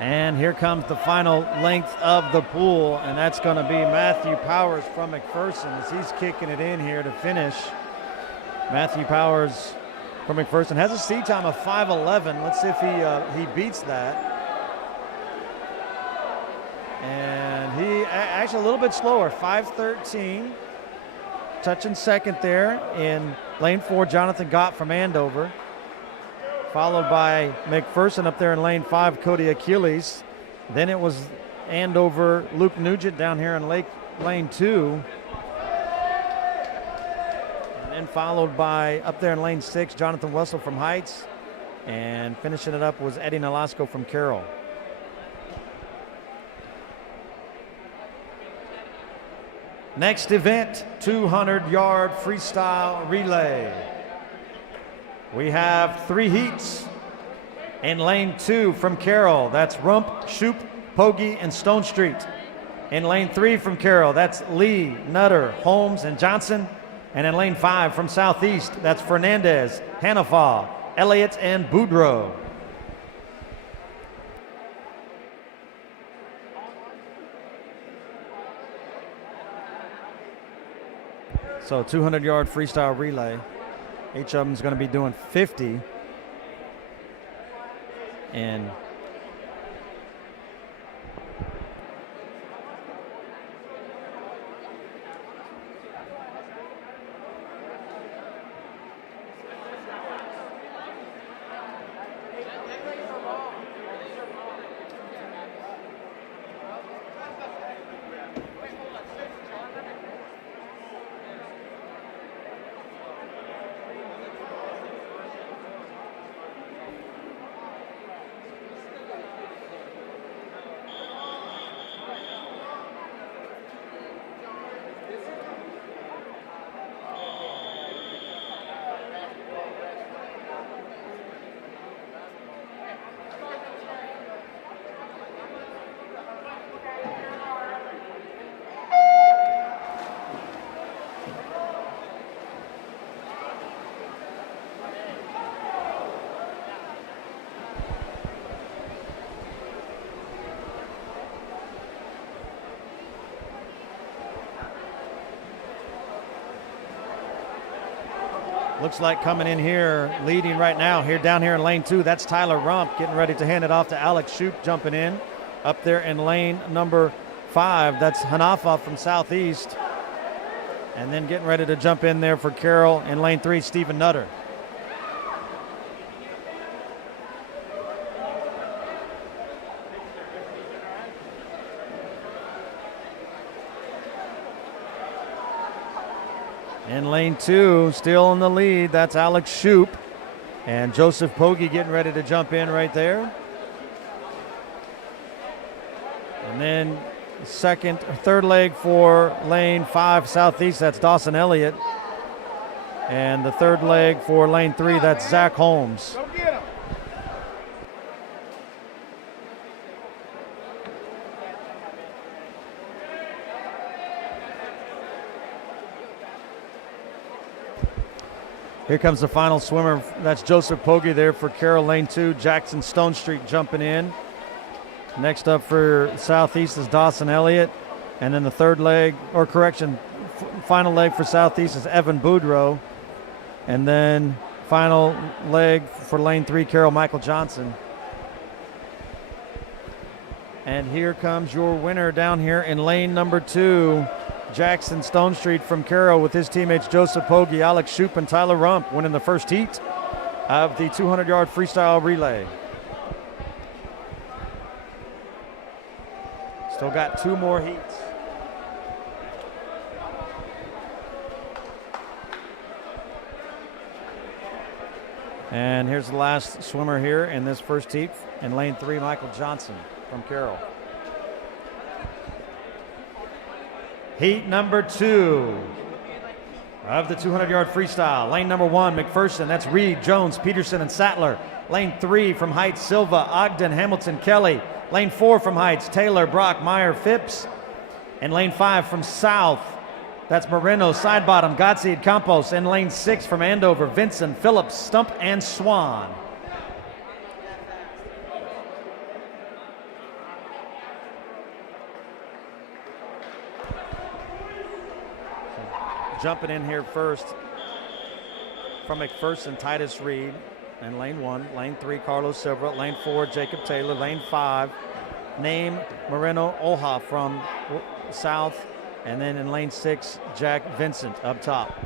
And here comes the final length of the pool, and that's going to be Matthew Powers from McPherson as he's kicking it in here to finish. Matthew Powers from McPherson has a seat time of 5:11. Let's see if he beats that. And he actually a little bit slower, 5:13. Touching second there in lane 4, Jonathan Gott from Andover. Followed by McPherson up there in lane 5, Cody Achilles. Then it was Andover, Luke Nugent down here in lane 2. And then followed by up there in lane 6, Jonathan Wessel from Heights. And finishing it up was Eddie Nolasco from Carroll. Next event, 200-yard freestyle relay. We have 3 heats. In lane 2 from Carroll, that's Rump, Shoup, Pogge, and Stone Street. In lane 3 from Carroll, that's Lee, Nutter, Holmes, and Johnson. And in lane 5 from Southeast, that's Fernandez, Hannafal, Elliott, and Boudreaux. So 200-yard freestyle relay. Each of them is going to be doing 50. And Looks like coming in here, leading right now, down here in lane 2, that's Tyler Rump getting ready to hand it off to Alex Shoup jumping in. Up there in lane number 5, that's Hanafa from Southeast. And then getting ready to jump in there for Carroll in lane 3, Stephen Nutter. In lane 2, still in the lead, that's Alex Shoup. And Joseph Pogge getting ready to jump in right there. And then third leg for lane 5 Southeast, that's Dawson Elliott. And the third leg for lane 3, that's Zach Holmes. Go get him. Here comes the final swimmer. That's Joseph Pogge there for Carroll lane 2. Jackson Stonestreet jumping in. Next up for Southeast is Dawson Elliott. And then the third leg, or correction, final leg for Southeast is Evan Boudreau. And then final leg for lane 3, Carroll Michael Johnson. And here comes your winner down here in lane number 2. Jackson Stonestreet from Carroll with his teammates Joseph Pogge, Alex Shoup, and Tyler Rump winning the first heat of the 200-yard freestyle relay. Still got 2 more heats. And here's the last swimmer here in this first heat in lane 3, Michael Johnson from Carroll. Heat number 2 of the 200-yard freestyle. Lane number 1, McPherson, that's Reed, Jones, Peterson, and Sattler. Lane 3 from Heights, Silva, Ogden, Hamilton, Kelly. Lane 4 from Heights, Taylor, Brock, Meyer, Phipps. And lane 5 from South, that's Moreno, Sidebottom, Godsey, Campos. And lane 6 from Andover, Vincent, Phillips, Stump, and Swan. Jumping in here first from McPherson, Titus Reed in lane 1. Lane 3, Carlos Silva. Lane 4, Jacob Taylor. Lane 5, Name Moreno Oha from South. And then in lane 6, Jack Vincent up top.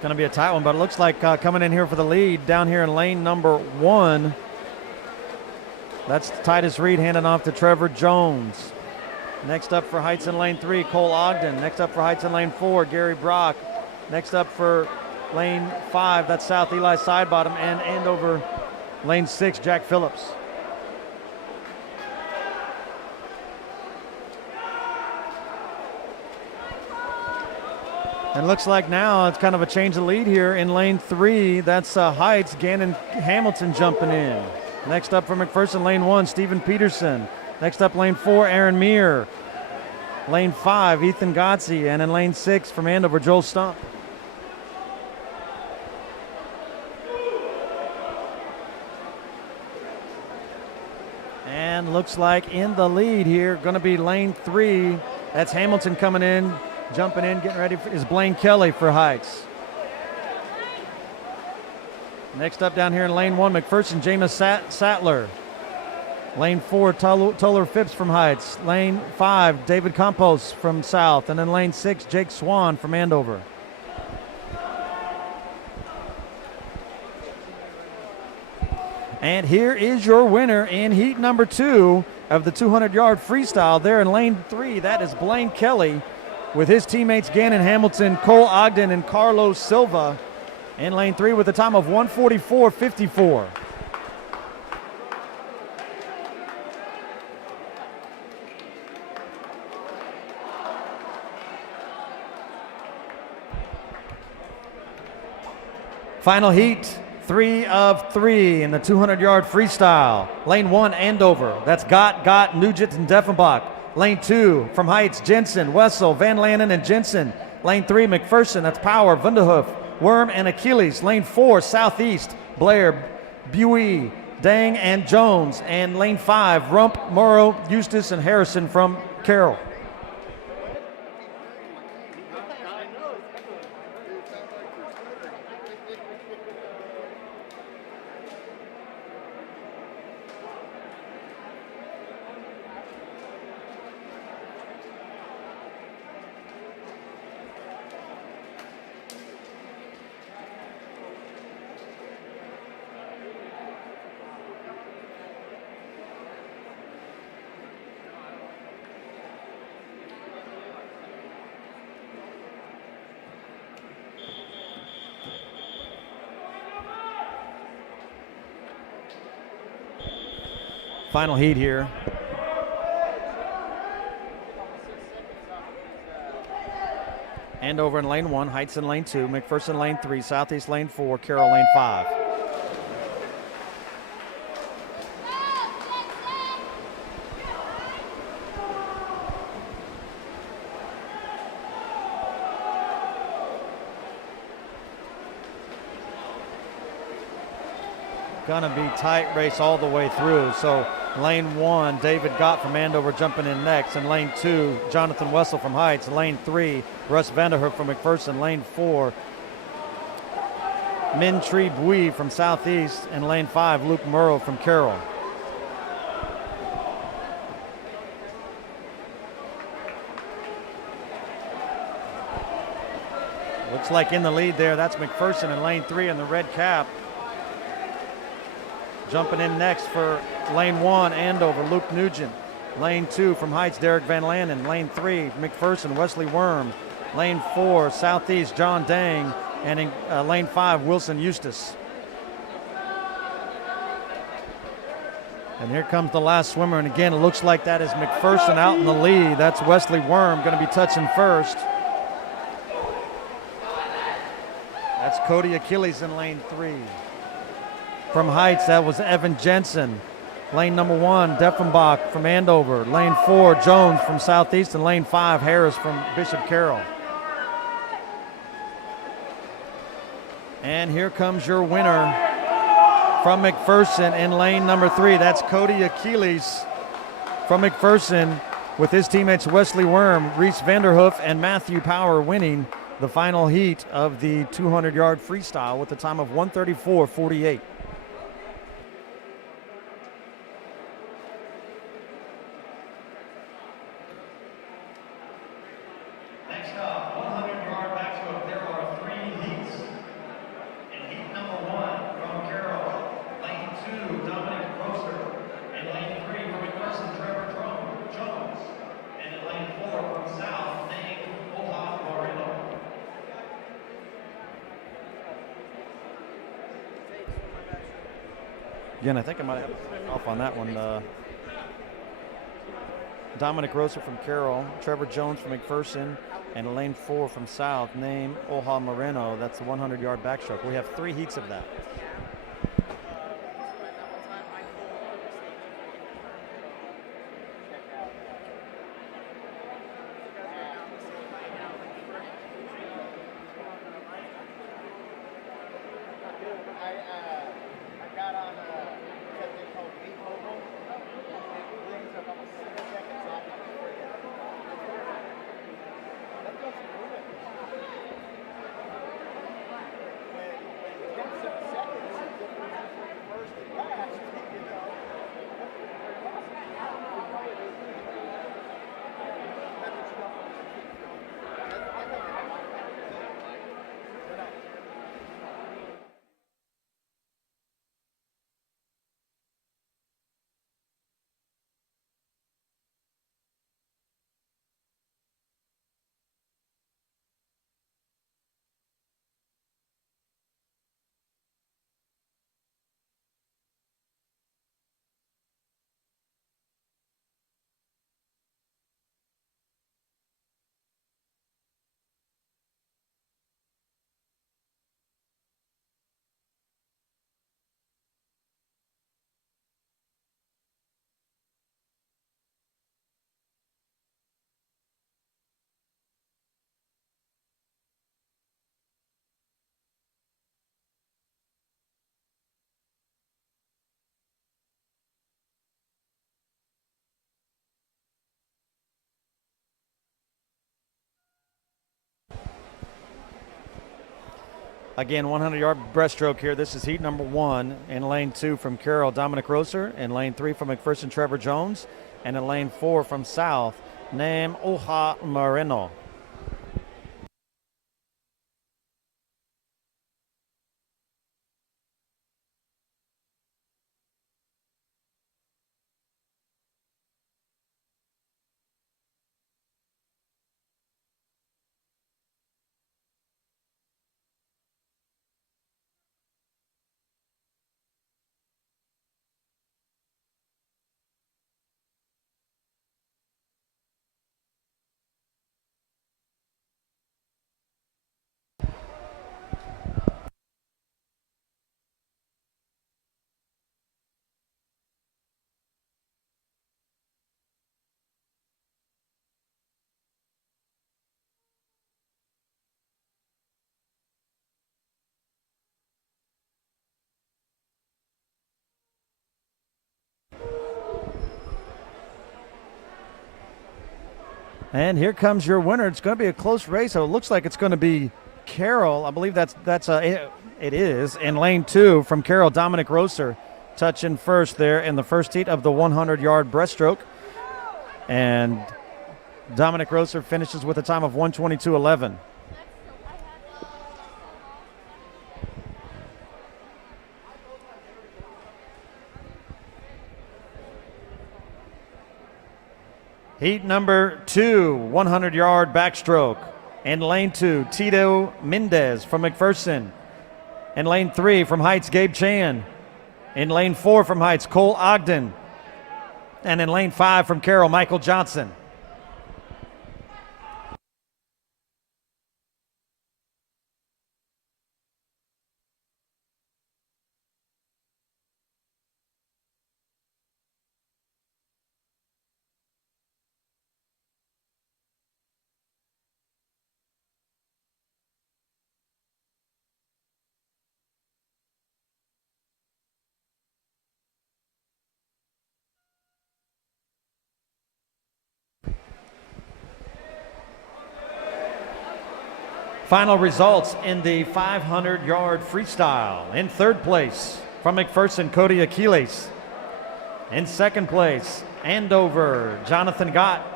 Going to be a tight one, but it looks like coming in here for the lead down here in lane number 1. That's Titus Reed handing off to Trevor Jones. Next up for Heights in lane 3, Cole Ogden. Next up for Heights in lane 4, Gary Brock. Next up for lane 5, that's South Eli Sidebottom, and Andover lane 6, Jack Phillips. And looks like now it's kind of a change of lead here in lane 3. That's Heights, Gannon Hamilton jumping in. Next up for McPherson, lane 1, Stephen Peterson. Next up, lane 4, Aaron Meir. Lane 5, Ethan Godsey. And in lane 6 from Andover, Joel Stump. And looks like in the lead here, going to be lane 3. That's Hamilton coming in. Jumping in, getting ready is Blaine Kelly for Heights. Next up down here in lane 1, McPherson, Jameis Sattler. Lane 4, Toller Phipps from Heights. Lane 5, David Campos from South. And then lane 6, Jake Swan from Andover. And here is your winner in heat number 2 of the 200-yard freestyle. There in lane 3, that is Blaine Kelly, with his teammates Gannon Hamilton, Cole Ogden, and Carlos Silva in lane 3 with a time of 1:44.54. Final heat 3 of 3 in the 200-yard freestyle. Lane 1, Andover. That's Gott, Nugent, and Deffenbach. Lane 2, from Heights, Jensen, Wessel, Van Lanen, and Jensen. Lane 3, McPherson. That's Power, Vanderhoof, Worm, and Achilles. Lane 4, Southeast, Blair, Buey, Dang, and Jones. And lane 5, Rump, Morrow, Eustace, and Harrison from Carroll. Final heat here. Andover in lane 1, Heights in lane 2, McPherson lane 3, Southeast lane 4, Carroll lane 5. Gonna be tight race all the way through. So lane 1, David Gott from Andover jumping in next. And lane 2, Jonathan Wessel from Heights. Lane 3, Russ Vanderhoof from McPherson. Lane 4, Mintree Bui from Southeast. And lane 5, Luke Murrow from Carroll. Looks like in the lead there, that's McPherson in lane 3 in the red cap. Jumping in next for lane 1, Andover, Luke Nugent. Lane 2 from Heights, Derek Van Lanen. Lane 3, McPherson, Wesley Worm. Lane 4, Southeast, John Dang. And in lane 5, Wilson Eustace. And here comes the last swimmer. And again, it looks like that is McPherson out in the lead. That's Wesley Worm going to be touching first. That's Cody Achilles in lane 3. From Heights, that was Evan Jensen. Lane number 1, Deffenbach from Andover. Lane 4, Jones from Southeast. And lane 5, Harris from Bishop Carroll. And here comes your winner from McPherson in lane number 3. That's Cody Achilles from McPherson with his teammates Wesley Worm, Reese Vanderhoof, and Matthew Power winning the final heat of the 200-yard freestyle with a time of 1:34.48. Next up, 100-yard backstroke. There are 3 heats. In heat number 1 from Carroll, lane 2, Dominic Groster. In lane 3 from McPherson, Trevor Jones. And in lane 4 from South, Nate Moreno. Again, I think I might have off on that one. Dominic Rosa from Carroll, Trevor Jones from McPherson, and lane 4 from South, name Oha Moreno. That's the 100-yard backstroke. We have 3 heats of that. Again, 100-yard breaststroke here. This is heat number 1 in lane 2 from Carroll, Dominic Rosser. In lane 3 from McPherson, Trevor Jones. And in lane 4 from South, Nam Oha Moreno. And here comes your winner. It's going to be a close race. So it looks like it's going to be Carroll. I believe it is in lane 2 from Carroll, Dominic Rosser, touching first there in the first heat of the 100-yard breaststroke. And Dominic Rosser finishes with a time of 1:22.11. Heat number 2, 100-yard backstroke. In lane 2, Tito Mendez from McPherson. In lane 3 from Heights, Gabe Chan. In lane 4 from Heights, Cole Ogden. And in lane 5 from Carroll, Michael Johnson. Final results in the 500-yard freestyle. In third place from McPherson, Cody Achilles. In second place, Andover, Jonathan Gott.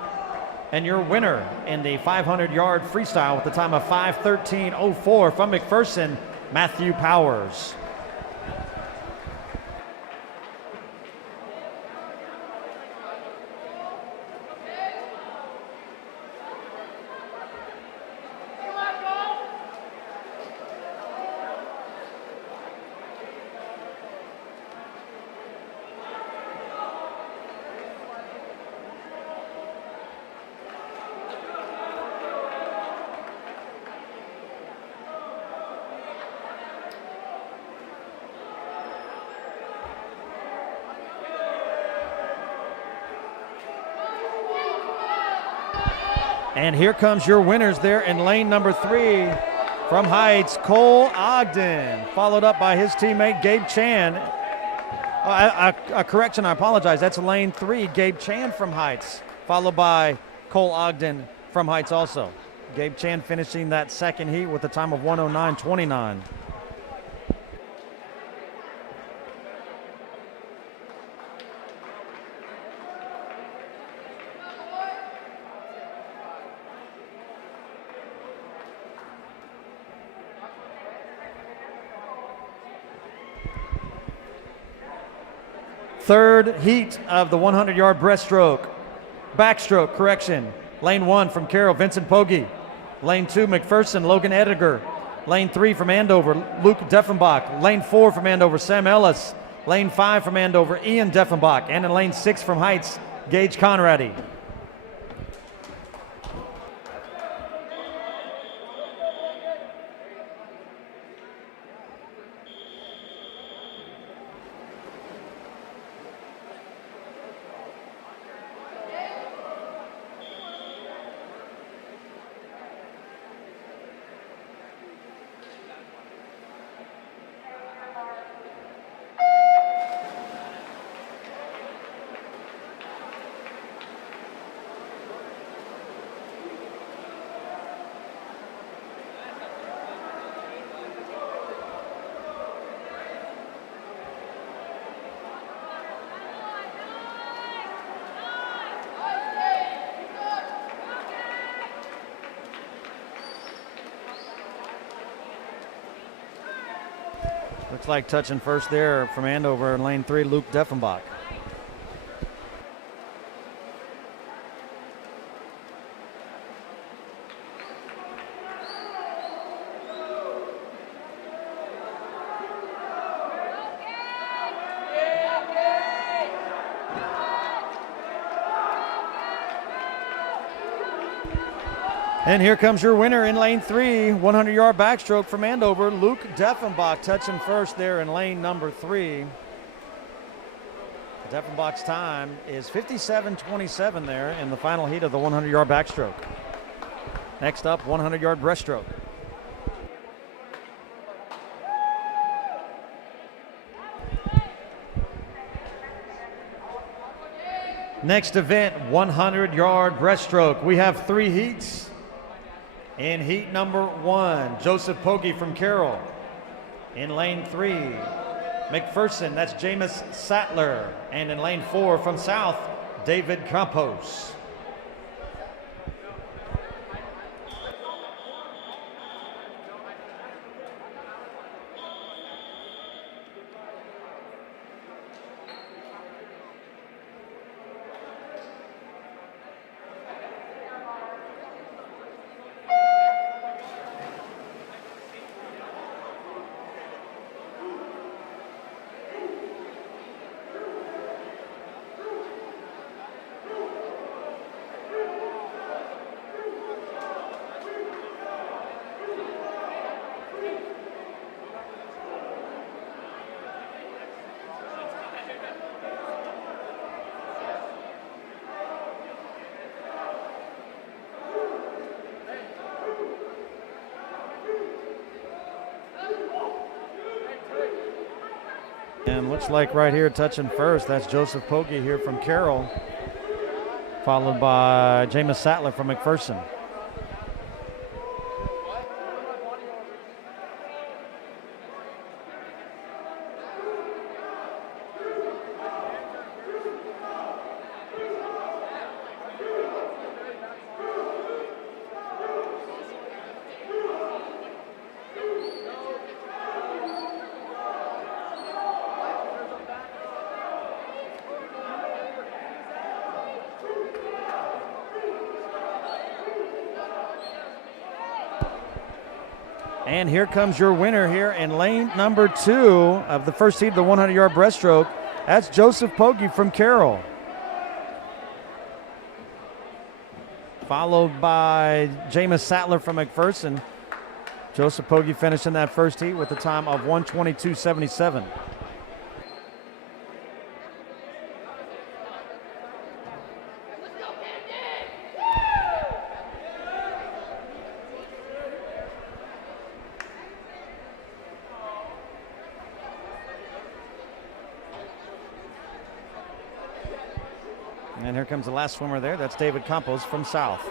And your winner in the 500-yard freestyle with the time of 5:13.04 from McPherson, Matthew Powers. And here comes your winners there in lane number 3 from Heights, Cole Ogden, followed up by his teammate Gabe Chan. A correction, I apologize. That's lane 3, Gabe Chan from Heights, followed by Cole Ogden from Heights also. Gabe Chan finishing that second heat with a time of 1:09.29. Third heat of the 100-yard backstroke correction. Lane 1 from Carroll, Vincent Pogge. Lane 2, McPherson, Logan Ediger. Lane 3 from Andover, Luke Deffenbach. Lane 4 from Andover, Sam Ellis. Lane 5 from Andover, Ian Deffenbach. And in lane 6 from Heights, Gage Conradi. Looks like touching first there from Andover in lane 3, Luke Deffenbach. And here comes your winner in lane 3, 100-yard backstroke from Andover, Luke Deffenbach, touching first there in lane number 3. Deffenbach's time is 57:27 there in the final heat of the 100-yard backstroke. Next up, 100-yard breaststroke. Next event, 100-yard breaststroke. We have 3 heats. In heat number 1, Joseph Pogge from Carroll. In lane 3, McPherson, that's Jameis Sattler. And in lane 4 from South, David Campos. And looks like right here touching first, that's Joseph Pogge here from Carroll, followed by Jameis Sattler from McPherson. And here comes your winner here in lane number 2 of the first heat of the 100-yard breaststroke. That's Joseph Pogge from Carroll, followed by Jameis Sattler from McPherson. Joseph Pogge finishing that first heat with a time of 1:22.77. And here comes the last swimmer there. That's David Campos from South.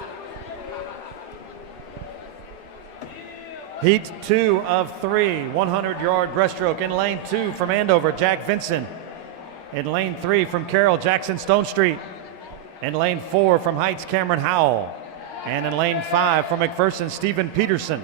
Heat 2 of 3, 100-yard breaststroke. In lane 2 from Andover, Jack Vinson. In lane 3 from Carroll, Jackson Stonestreet. In lane 4 from Heights, Cameron Howell. And in lane 5 from McPherson, Stephen Peterson.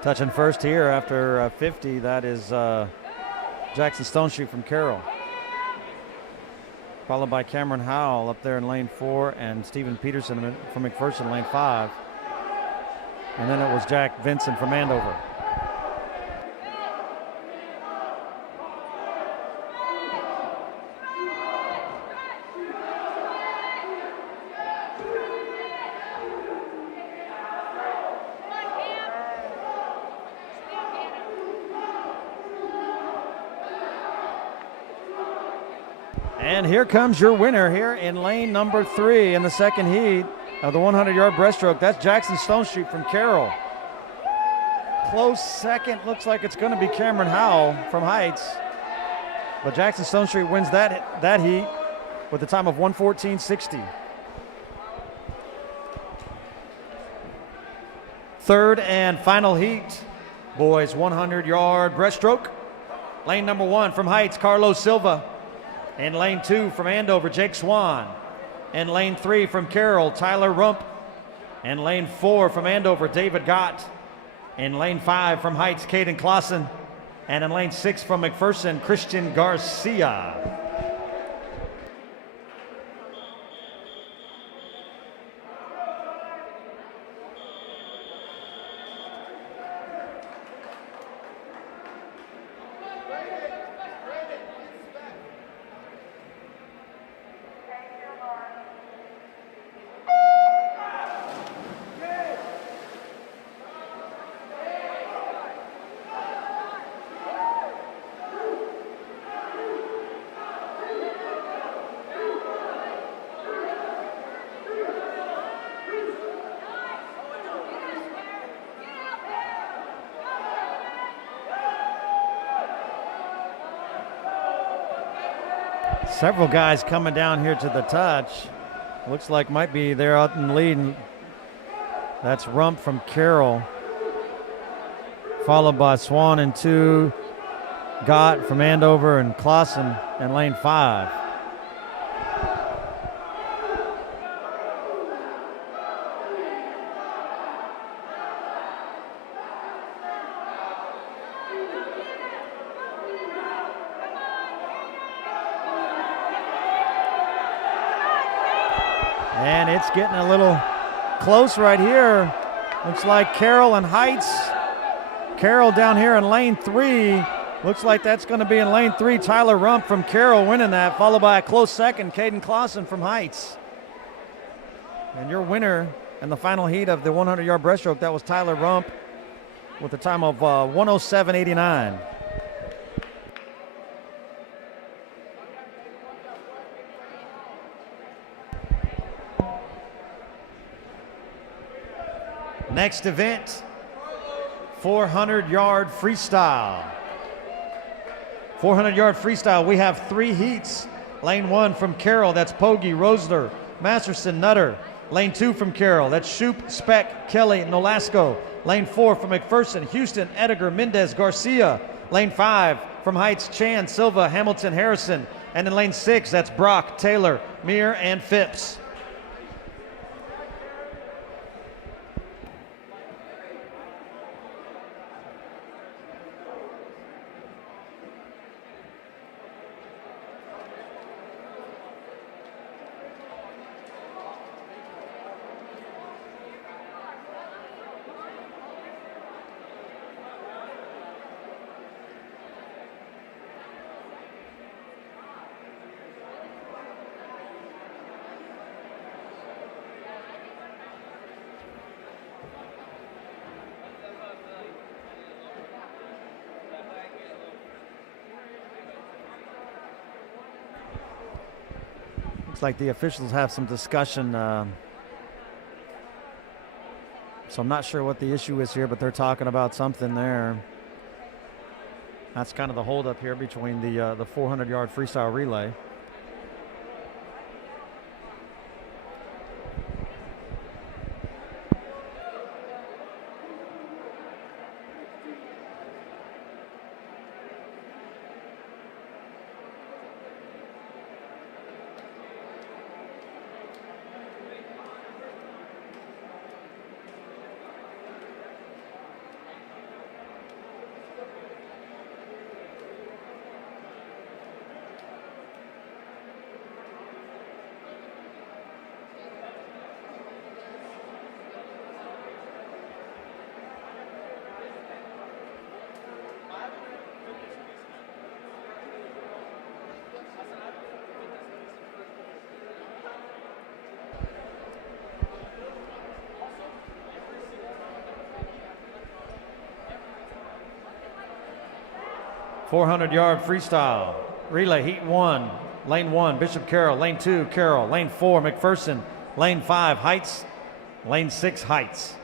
Touching first here after 50, that is Jackson Stonestreet from Carroll, followed by Cameron Howell up there in lane 4 and Stephen Peterson from McPherson, lane 5. And then it was Jack Vinson from Andover. And here comes your winner here in lane number 3 in the second heat of the 100-yard breaststroke. That's Jackson Stonestreet from Carroll. Close second, looks like it's going to be Cameron Howell from Heights. But Jackson Stonestreet wins that heat with a time of 1:14.60. Third and final heat, boys 100-yard breaststroke. Lane number 1 from Heights, Carlos Silva. In lane 2 from Andover, Jake Swan. In lane 3 from Carroll, Tyler Rump. In lane 4 from Andover, David Gott. In lane 5 from Heights, Caden Clausen. And in lane 6 from McPherson, Christian Garcia. Several guys coming down here to the touch. Looks like might be there out in the lead. That's Rump from Carroll, followed by Swan in 2, Gott from Andover, and Clausen in lane 5. And it's getting a little close right here. Looks like Carroll and Heights. Carroll down here in lane 3. Looks like that's going to be in lane 3. Tyler Rump from Carroll winning that, followed by a close second, Caden Clausen from Heights. And your winner in the final heat of the 100-yard breaststroke, that was Tyler Rump with a time of 1:07.89. Next event, 400-yard freestyle. 400-yard freestyle, we have 3 heats. Lane 1 from Carroll, that's Pogge, Rosler, Masterson, Nutter. Lane 2 from Carroll, that's Shoup, Speck, Kelly, Nolasco. Lane 4 from McPherson, Houston, Ediger, Mendez, Garcia. Lane 5 from Heights, Chan, Silva, Hamilton, Harrison. And in lane 6, that's Brock, Taylor, Meir, and Phipps. Looks like the officials have some discussion. So I'm not sure what the issue is here, but they're talking about something there. That's kind of the holdup here between the 400-yard freestyle relay. .400-yard freestyle relay heat 1, Lane 1, Bishop Carroll. Lane 2, Carroll. Lane 4, McPherson. Lane 5, Heights. Lane 6, Heights.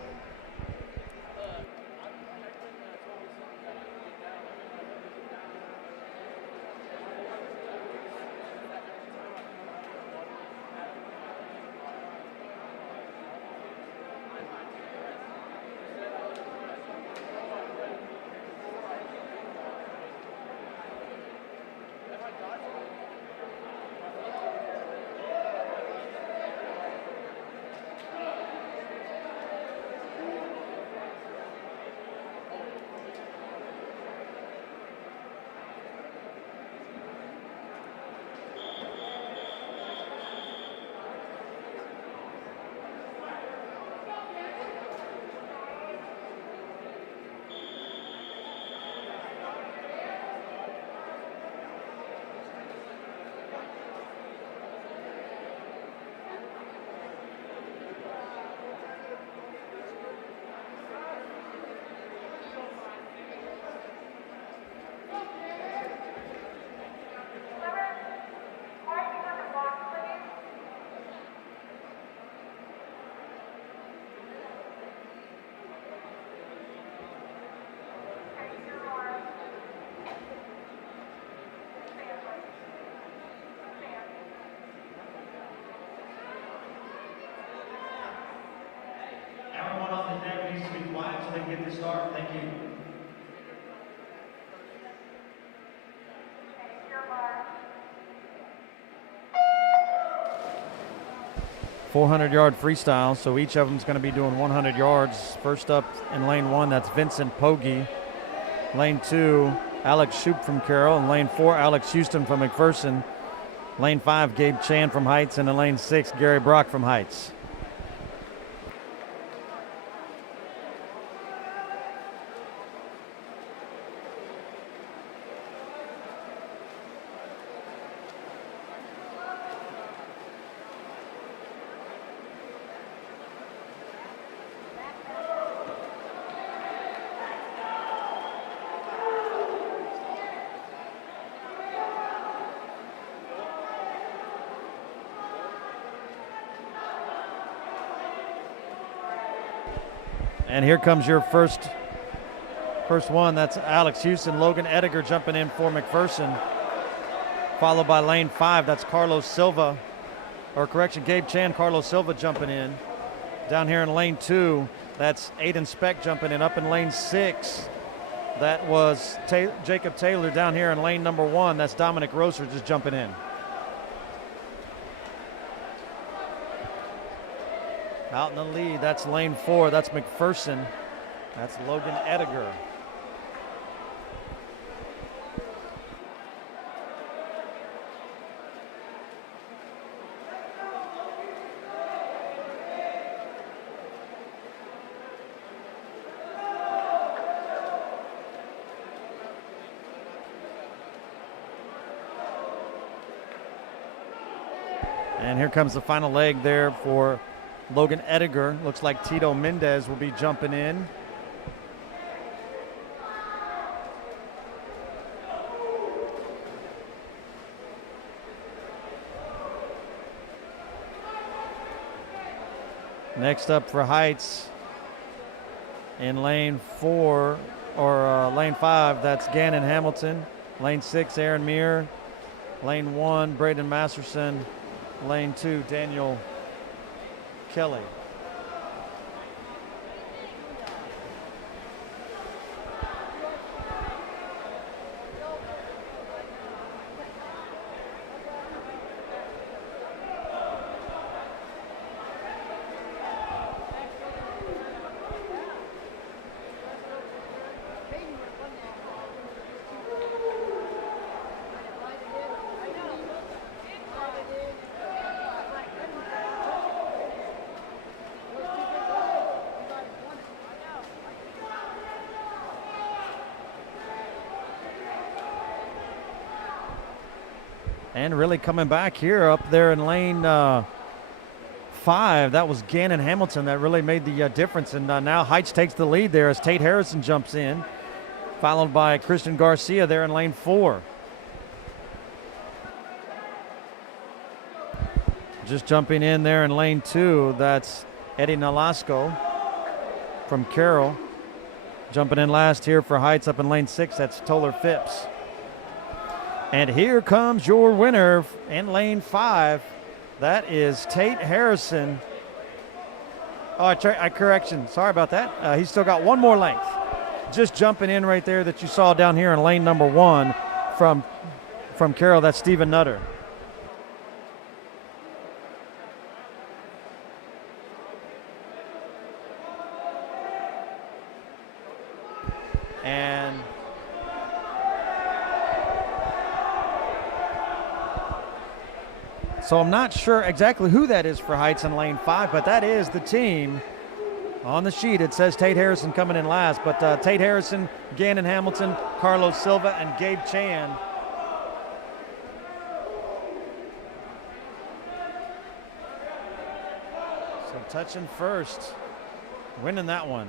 Everyone on the deck needs to be quiet so they can get this started. Thank you. 400-yard freestyle, so each of them is going to be doing 100 yards. First up in lane 1, that's Vincent Pogge. Lane 2, Alex Shoup from Carroll. And lane 4, Alex Houston from McPherson. Lane 5, Gabe Chan from Heights. And in lane 6, Gary Brock from Heights. And here comes your first one. That's Alex Houston. Logan Ediger jumping in for McPherson. Followed by lane 5. That's Carlos Silva. Or correction, Gabe Chan, Carlos Silva jumping in. Down here in lane 2, that's Aiden Speck jumping in. Up in lane 6, that was Jacob Taylor. Down here in lane number 1, that's Dominic Roser just jumping in. Out in the lead, that's lane 4, that's McPherson. That's Logan Ediger. And here comes the final leg there for Logan Ediger. Looks like Tito Mendez will be jumping in. Next up for Heights in lane 4 or lane 5, that's Gannon Hamilton. Lane 6, Aaron Meir. Lane 1, Braden Masterson. Lane 2, Daniel Kelly. And really coming back here up there in lane 5, that was Gannon Hamilton that really made the difference. And now Heights takes the lead there as Tate Harrison jumps in, followed by Christian Garcia there in lane 4. Just jumping in there in lane 2, that's Eddie Nolasco from Carroll. Jumping in last here for Heights up in lane 6, that's Toller Phipps. And here comes your winner in lane 5. That is Tate Harrison. Oh, correction. Sorry about that. He's still got one more length. Just jumping in right there that you saw down here in lane number 1 from Carroll. That's Stephen Nutter. And so I'm not sure exactly who that is for Heights in lane 5, but that is the team. On the sheet, it says Tate Harrison coming in last, but Tate Harrison, Gannon Hamilton, Carlos Silva, and Gabe Chan. So touching first, winning that one.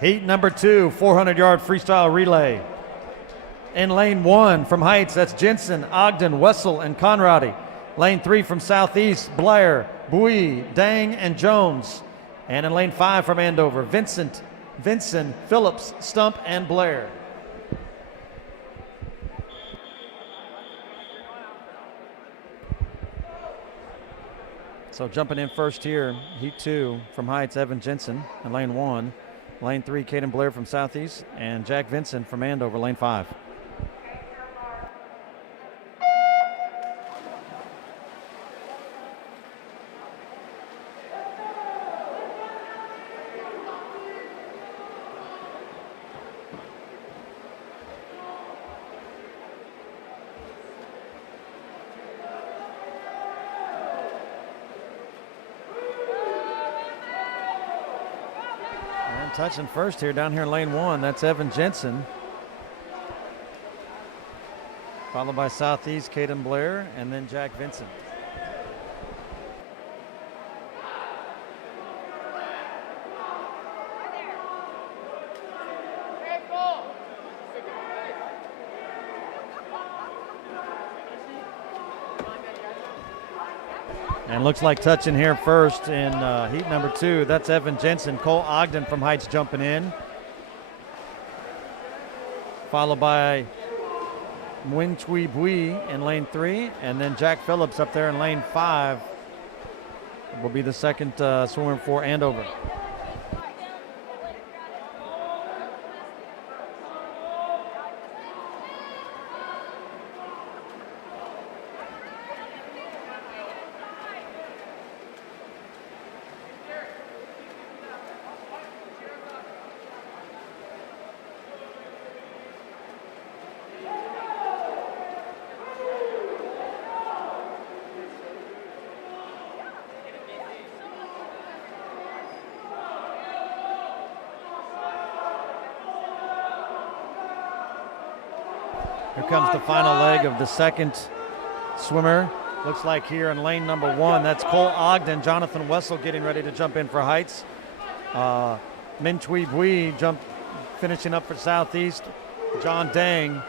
Heat number 2, 400-yard freestyle relay. In lane 1 from Heights, that's Jensen, Ogden, Wessel, and Conradi. Lane 3 from Southeast, Blair, Bui, Dang, and Jones. And in lane 5 from Andover, Vincent, Phillips, Stump, and Blair. So jumping in first here, Heat 2 from Heights, Evan Jensen in lane 1. Lane 3, Caden Blair from Southeast, and Jack Vincent from Andover, lane 5. Touching first here down here in lane 1, that's Evan Jensen. Followed by Southeast, Caden Blair, and then Jack Vincent. And looks like touching here first in heat number 2. That's Evan Jensen. Cole Ogden from Heights jumping in. Followed by Nguyen Chui Bui in lane 3. And then Jack Phillips up there in lane 5 will be the second swimmer for Andover. Here comes the final leg of the second swimmer. Looks like here in lane number 1, that's Cole Ogden, Jonathan Wessel getting ready to jump in for Heights. Min Chui Bui finishing up for Southeast. John Dang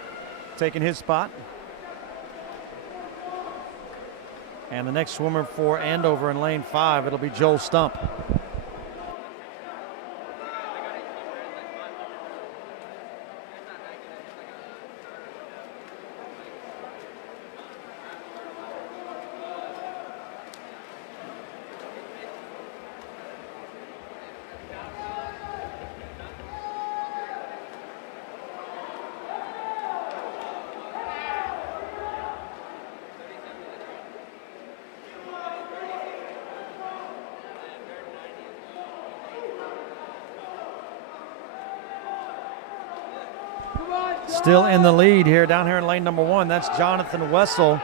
taking his spot. And the next swimmer for Andover in lane 5, it'll be Joel Stump. Still in the lead here, down here in lane number 1. That's Jonathan Wessel.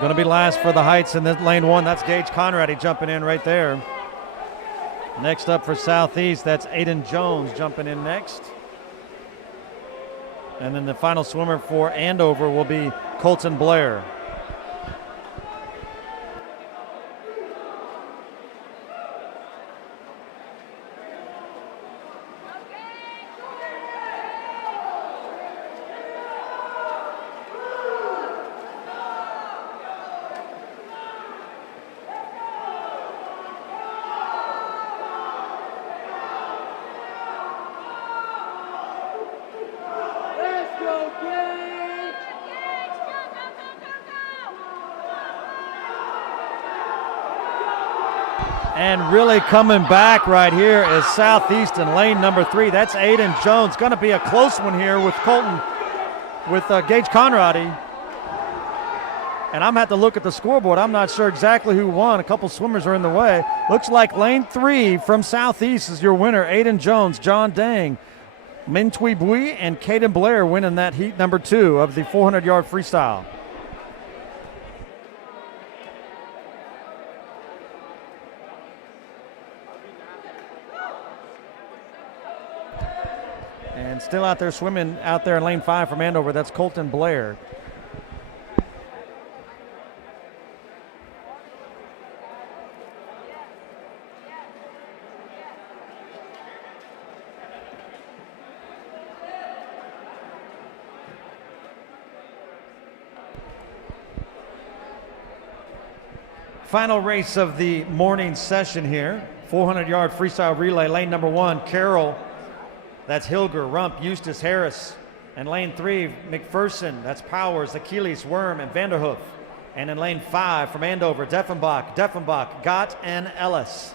Going to be last for the Heights in this lane 1. That's Gage Conrady jumping in right there. Next up for Southeast, that's Aiden Jones jumping in next. And then the final swimmer for Andover will be Colton Blair. And really coming back right here is Southeast in lane number 3. That's Aiden Jones. Going to be a close one here with Colton, with Gage Conrady. And I'm going to have to look at the scoreboard. I'm not sure exactly who won. A couple swimmers are in the way. Looks like lane 3 from Southeast is your winner. Aiden Jones, John Dang, Min Tui Bui, and Caden Blair winning that heat number 2 of the 400-yard freestyle. And still out there swimming out there in lane 5 from Andover, that's Colton Blair. Final race of the morning session here, 400-yard freestyle relay, lane number 1, Carroll. That's Hilger, Rump, Eustace, Harris. And lane 3, McPherson, that's Powers, Achilles, Worm, and Vanderhoof. And in lane 5 from Andover, Deffenbach, Gott, and Ellis.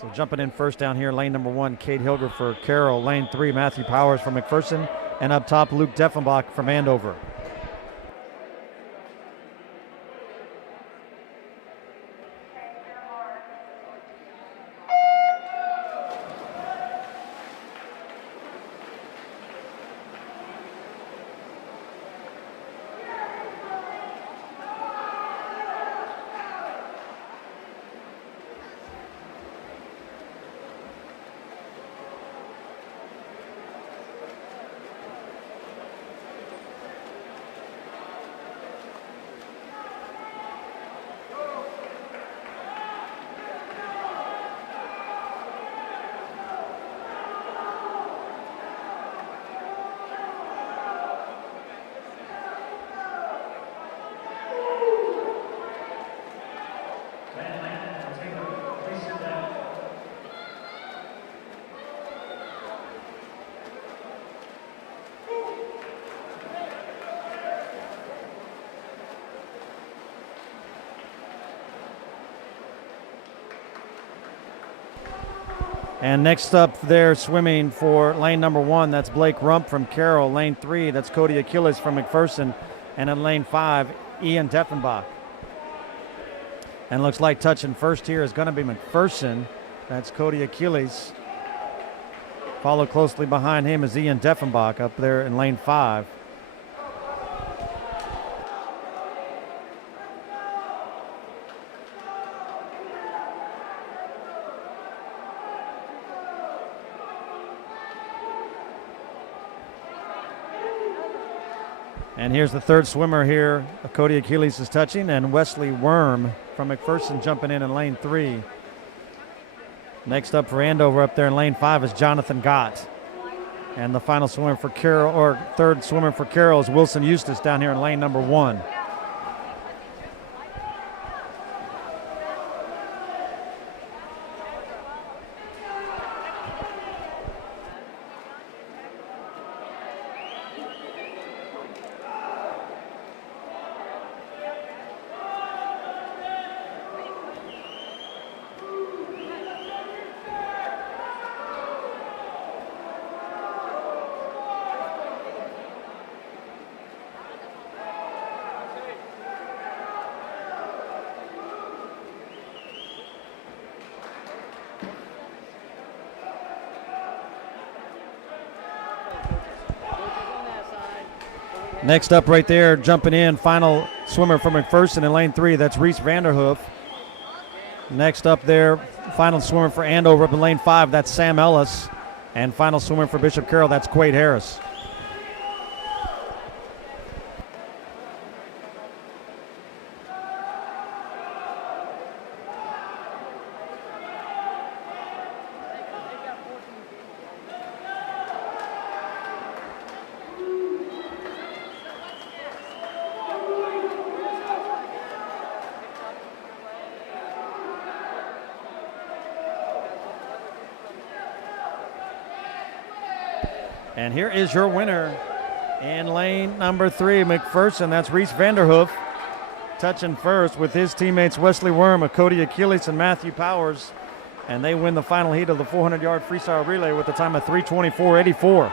So jumping in first down here, lane number 1, Kate Hilger for Carroll. Lane 3, Matthew Powers from McPherson. And up top, Luke Deffenbach from Andover. And next up there swimming for lane number 1, that's Blake Rump from Carroll. Lane 3, that's Cody Achilles from McPherson. And in lane 5, Ian Deffenbach. And looks like touching first here is going to be McPherson. That's Cody Achilles. Followed closely behind him is Ian Deffenbach up there in lane 5. And here's the third swimmer here. Cody Achilles is touching, and Wesley Worm from McPherson jumping in lane 3. Next up for Andover up there in lane 5 is Jonathan Gott. And the final swimmer for Carroll, or third swimmer for Carroll, is Wilson Eustace down here in lane number 1. Next up right there, jumping in, final swimmer from McPherson in lane 3, that's Reese Vanderhoof. Next up there, final swimmer for Andover up in lane 5, that's Sam Ellis. And final swimmer for Bishop Carroll, that's Quade Harris. And here is your winner in lane number 3, McPherson. That's Reese Vanderhoof, touching first with his teammates Wesley Worm, Cody Achilles, and Matthew Powers. And they win the final heat of the 400-yard freestyle relay with a time of 3:24.84.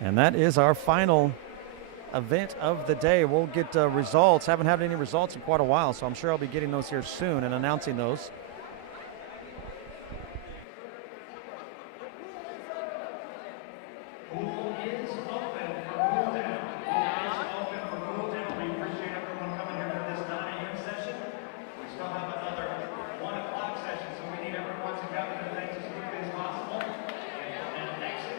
And that is our final event of the day. We'll get results. Haven't had any results in quite a while, so I'm sure I'll be getting those here soon and announcing those. Pool is open for cool down. Pool is open for cool down. We appreciate everyone coming here for this 9 a.m. session. We still have another 1 o'clock session, so we need everyone to gather their things as quickly as possible and exit,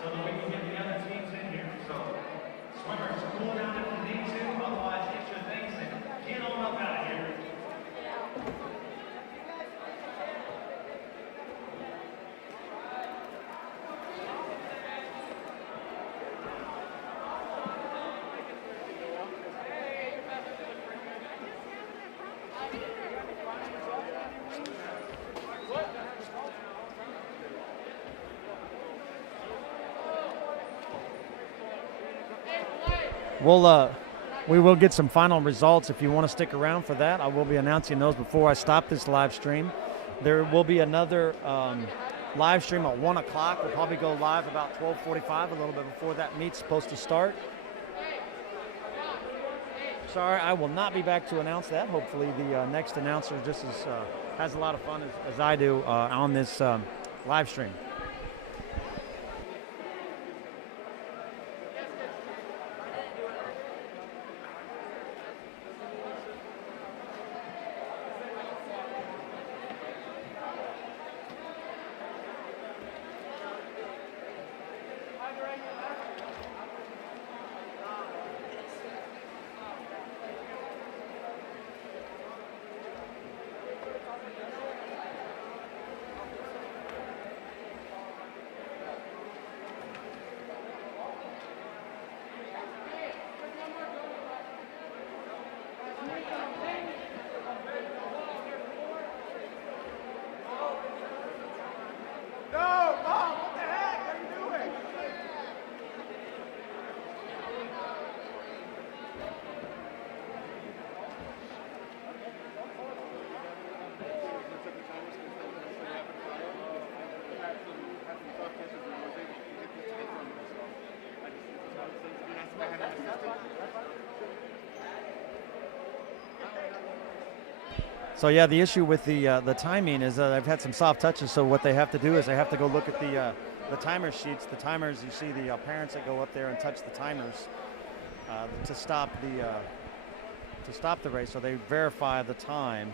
so that we can get the other teams in here. So, swimmers, cool down if you need to. Otherwise, get your things and get on up out of here. We will get some final results. If you want to stick around for that, I will be announcing those before I stop this live stream. There will be another live stream at 1 o'clock. We'll probably go live about 12:45, a little bit before that meet's supposed to start. Sorry, I will not be back to announce that. Hopefully the next announcer just has a lot of fun as I do on this live stream. So yeah, the issue with the timing is that I've had some soft touches. So what they have to do is they have to go look at the timer sheets. The timers, you see the parents that go up there and touch the timers to stop the race. So they verify the time,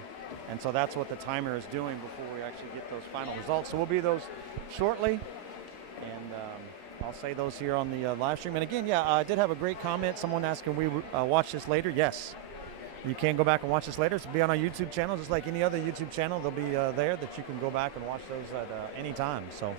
and so that's what the timer is doing before we actually get those final results. So we'll be those shortly, and I'll say those here on the live stream. And again, yeah, I did have a great comment. Someone asked, can we watch this later? Yes. You can go back and watch this later. It's be on our YouTube channel, just like any other YouTube channel. They'll be there that you can go back and watch those at any time. So.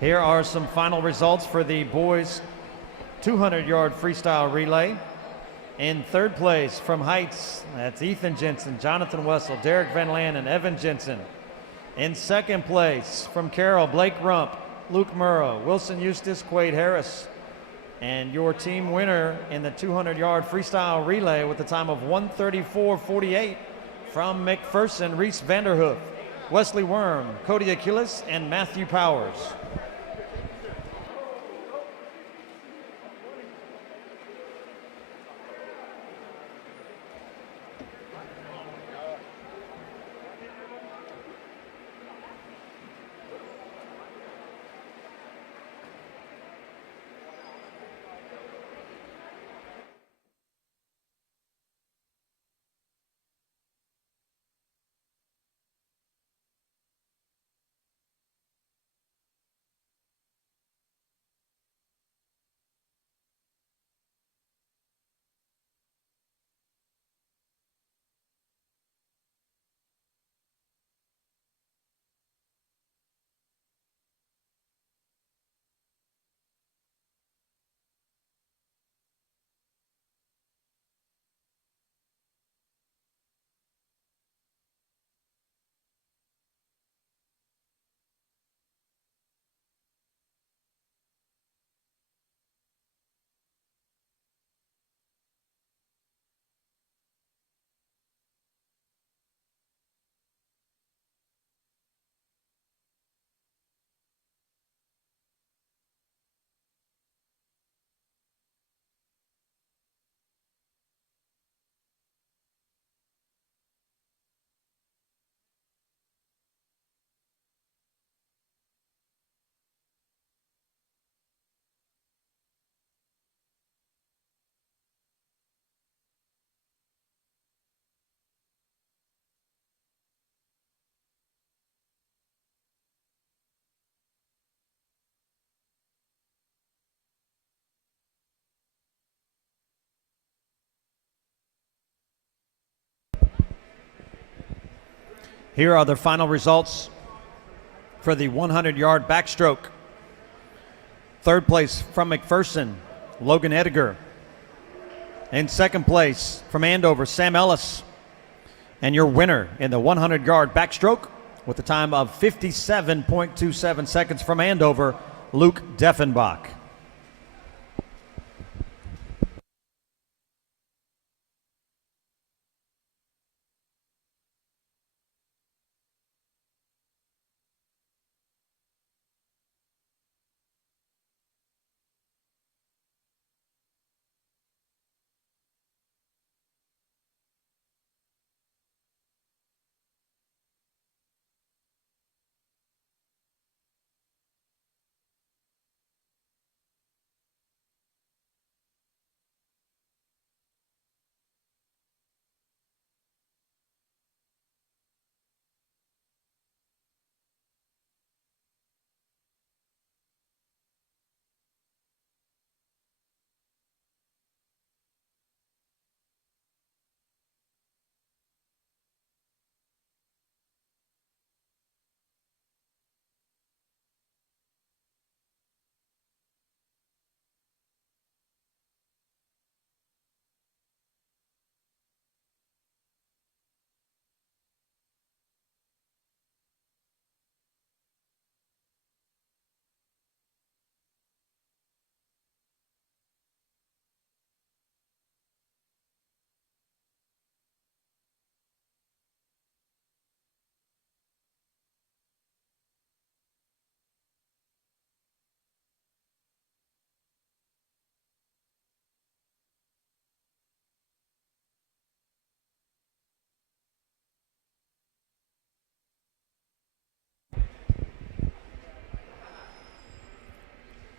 Here are some final results for the boys 200-yard freestyle relay. In third place from Heights, that's Ethan Jensen, Jonathan Wessel, Derek Van Lan, and Evan Jensen. In second place from Carroll, Blake Rump, Luke Murrow, Wilson Eustace, Quade Harris. And your team winner in the 200-yard freestyle relay with the time of 1:34.48 from McPherson, Reese Vanderhoof, Wesley Worm, Cody Achilles, and Matthew Powers. Here are the final results for the 100-yard backstroke. Third place from McPherson, Logan Edgar. In second place from Andover, Sam Ellis. And your winner in the 100-yard backstroke with a time of 57.27 seconds from Andover, Luke Deffenbach.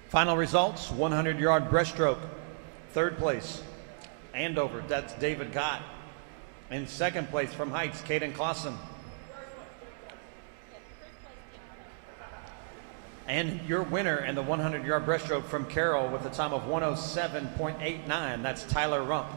Final results, 100-yard breaststroke. Third place, Andover, that's David Gott. In second place from Heights, Caden Clausen. And your winner in the 100-yard breaststroke from Carroll with a time of 1:07.89, that's Tyler Rump.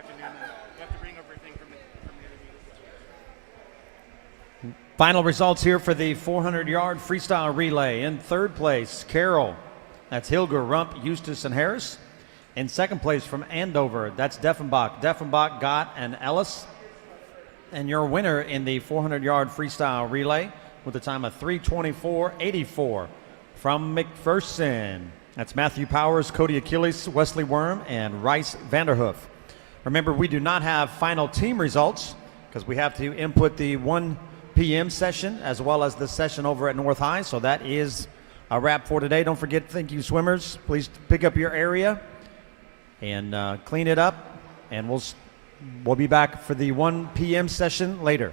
afternoon. And you have to bring everything from here. Final results here for the 400-yard freestyle relay. In third place, Carroll. That's Hilger, Rump, Eustace, and Harris. In second place from Andover, that's Deffenbach, Gott, and Ellis. And your winner in the 400-yard freestyle relay with a time of 3:24.84 from McPherson. That's Matthew Powers, Cody Achilles, Wesley Worm, and Rice Vanderhoof. Remember, we do not have final team results because we have to input the 1 p.m. session as well as the session over at North High. So that is a wrap for today. Don't forget, thank you, swimmers. Please pick up your area and clean it up, and we'll be back for the 1 p.m. session later.